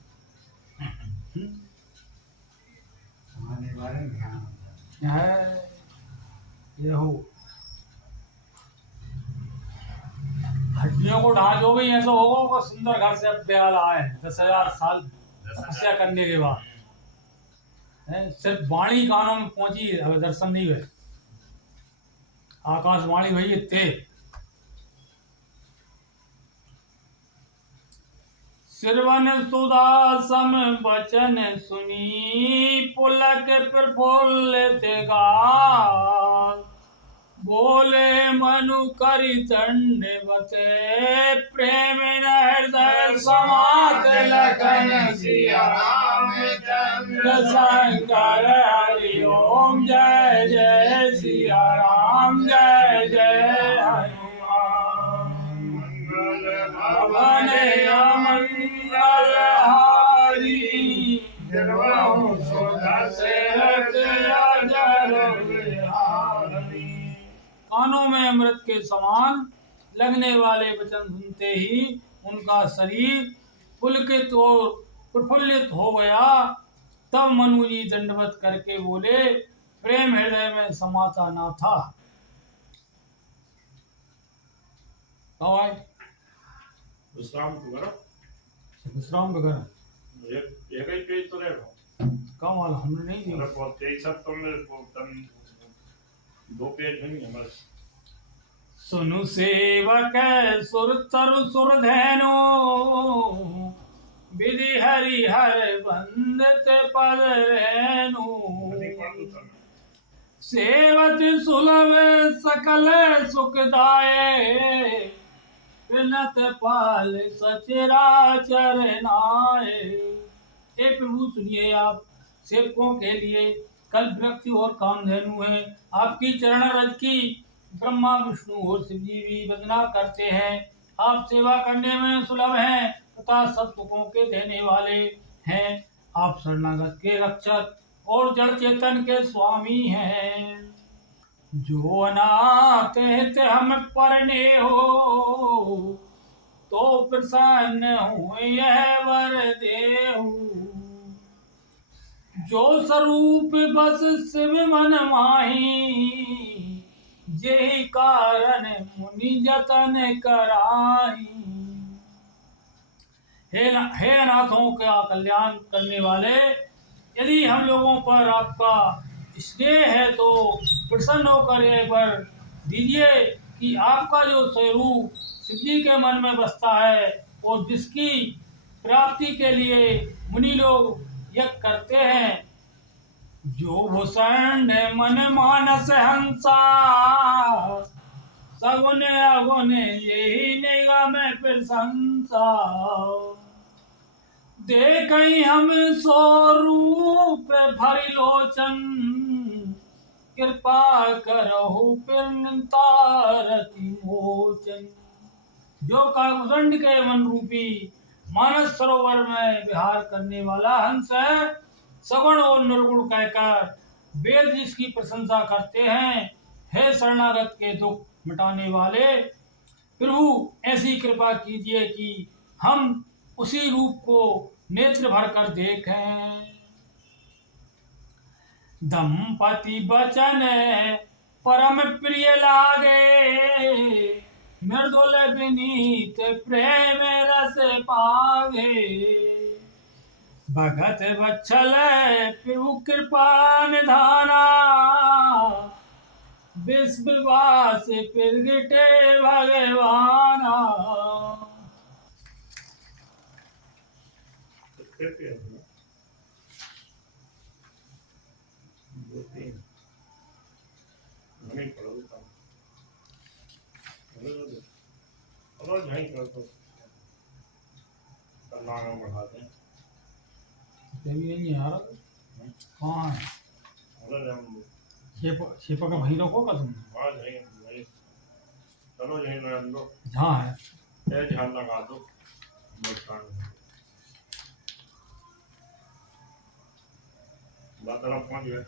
है ये हो हड्डियों को ढांच हो गई ऐसा होगा सुंदर घर से अब दयाल आए 10,000 साल तपस्या करने के बाद। सिर्फ वाणी कानों में पहुंची, अब दर्शन नहीं हुए। आकाशवाणी भई थे। श्रवण सुधा सम बचन सुनी पुलक प्रफुल्लित गाल। बोले मनु करि दंडवत प्रेम हृदय समात लखन सिया रामचंद्र शंकर हरि ओम जय जय सिया राम जय जय हनुमान। मंगल भवन मंगल हारी दशरथ अजर बिहारी। कानों में अमृत के समान लगने वाले वचन सुनते ही उनका शरीर पुलकित और प्रफुल्लित हो गया। तब मनु जी दंडवत करके बोले, प्रेम हृदय में समाता ना था। और विश्राम तो करो, विश्राम वगैरह एक ही पेज तो रहेगा। कम वाला हमने नहीं दिया। मतलब बहुत तेज सब तो मेरे को दो पेज नहीं है बस। सुनु सेवक सुर तरु सुर धैनो, विधि हरि हर बंदत पद रेनु। सेवत सुलभ सकल सुखदाये, विनत पाल सचराचर नाये। एक प्रभु सुनिए, आप सेवकों के लिए कल वृक्ष और कामधेनु है। आपकी चरण रज की ब्रह्मा विष्णु और शिव जी भी वंदना करते हैं। आप सेवा करने में सुलभ हैं तथा सब सुखों के देने वाले हैं। आप शरणागत के रक्षक और जड़ चेतन के स्वामी हैं। जो अनाथ हित हम परने हो, तो प्रसन्न हुए यह वर देहु। जो स्वरूप बस शिव मन माही, जेहि कारण मुनि जतन कराही। हे अनाथों का कल्याण करने वाले, यदि हम लोगों पर आपका स्नेह है तो प्रसन्न होकर यह वर दीजिए कि आपका जो स्वरूप शिव जी के मन में बसता है और जिसकी प्राप्ति के लिए मुनि लोग यज्ञ करते हैं। जो भूषण मन मानस हंसा, सगुन अगुन यही निगम प्रशंसा। देखई हम स्वरूप भरि लोचन, कृपा करहु पिरतारति मोचन। जो काकभूषण के मन रूपी मानस सरोवर में विहार करने वाला हंस है, सगुण और निर्गुण कहकर वेद जिसकी प्रशंसा करते हैं। हे शरणागत के दुख मिटाने वाले प्रभु, ऐसी कृपा कीजिए कि हम उसी रूप को नेत्र भर कर देखें। दंपति बचन परम प्रिय लागे, मृदुल विनीत प्रेम रस पागे। भगत वत्सल प्रभु कृपा निधाना, विश्वास प्रगटे भगवाना। नहीं आ रहा कहाँ है? शेपा का वहीं रोकोगा तुम? चलो यहीं रहने दो। जहाँ है ध्यान लगा दो। तरफ पहुंच गए।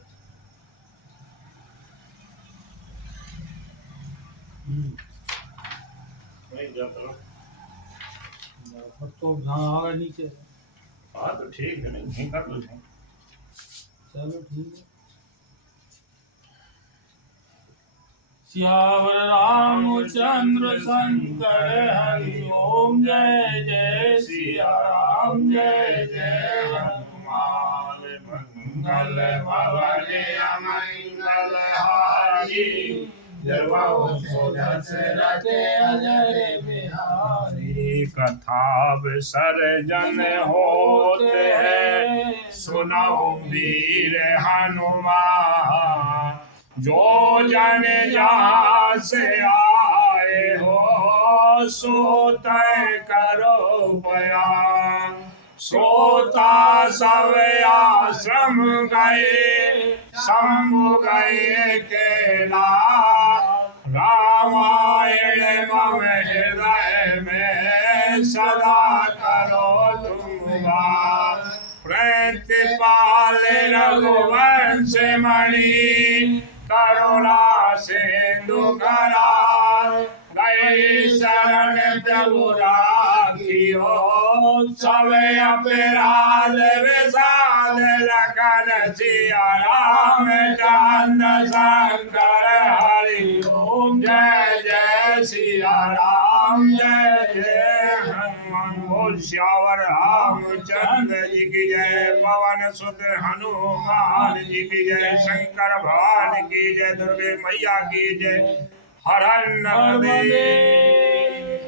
नहीं तरफ तो जहाँ आ गए नीचे। हाँ तो ठीक है, नहीं कर लो। चलो ठीक है। सियावर रामचंद्र शंकर हरि ओम। जय जय सिया राम, जय जय हनुमान। मंगल भवन अमंगल हारी, अजर बिहारी। कथा विसर्जन होते हैं, सुनो वीर हनुमान। जो जन जहाँ से आए हो, सो तय करो बयान। सोता सब आश्रम गए, शंभु गए केला। रामायण मम हृदय में सदा करो तुम वास। प्रतिपाल रघुवंश मणि, करुणा सिंधु करा। गए शरण प्रभु राखी, रखियो सवे अपराध विषाद लखन सिया रामचंद्र शंकर हरि ओम जय जय सिया राम जय जय हनुमान बोल श्यावर रामचंद्र जी की जय पवन सुत हनुमान जी की जय शंकर भगवान की जय दुर्गे मैया की जय हर हर नर्मदे।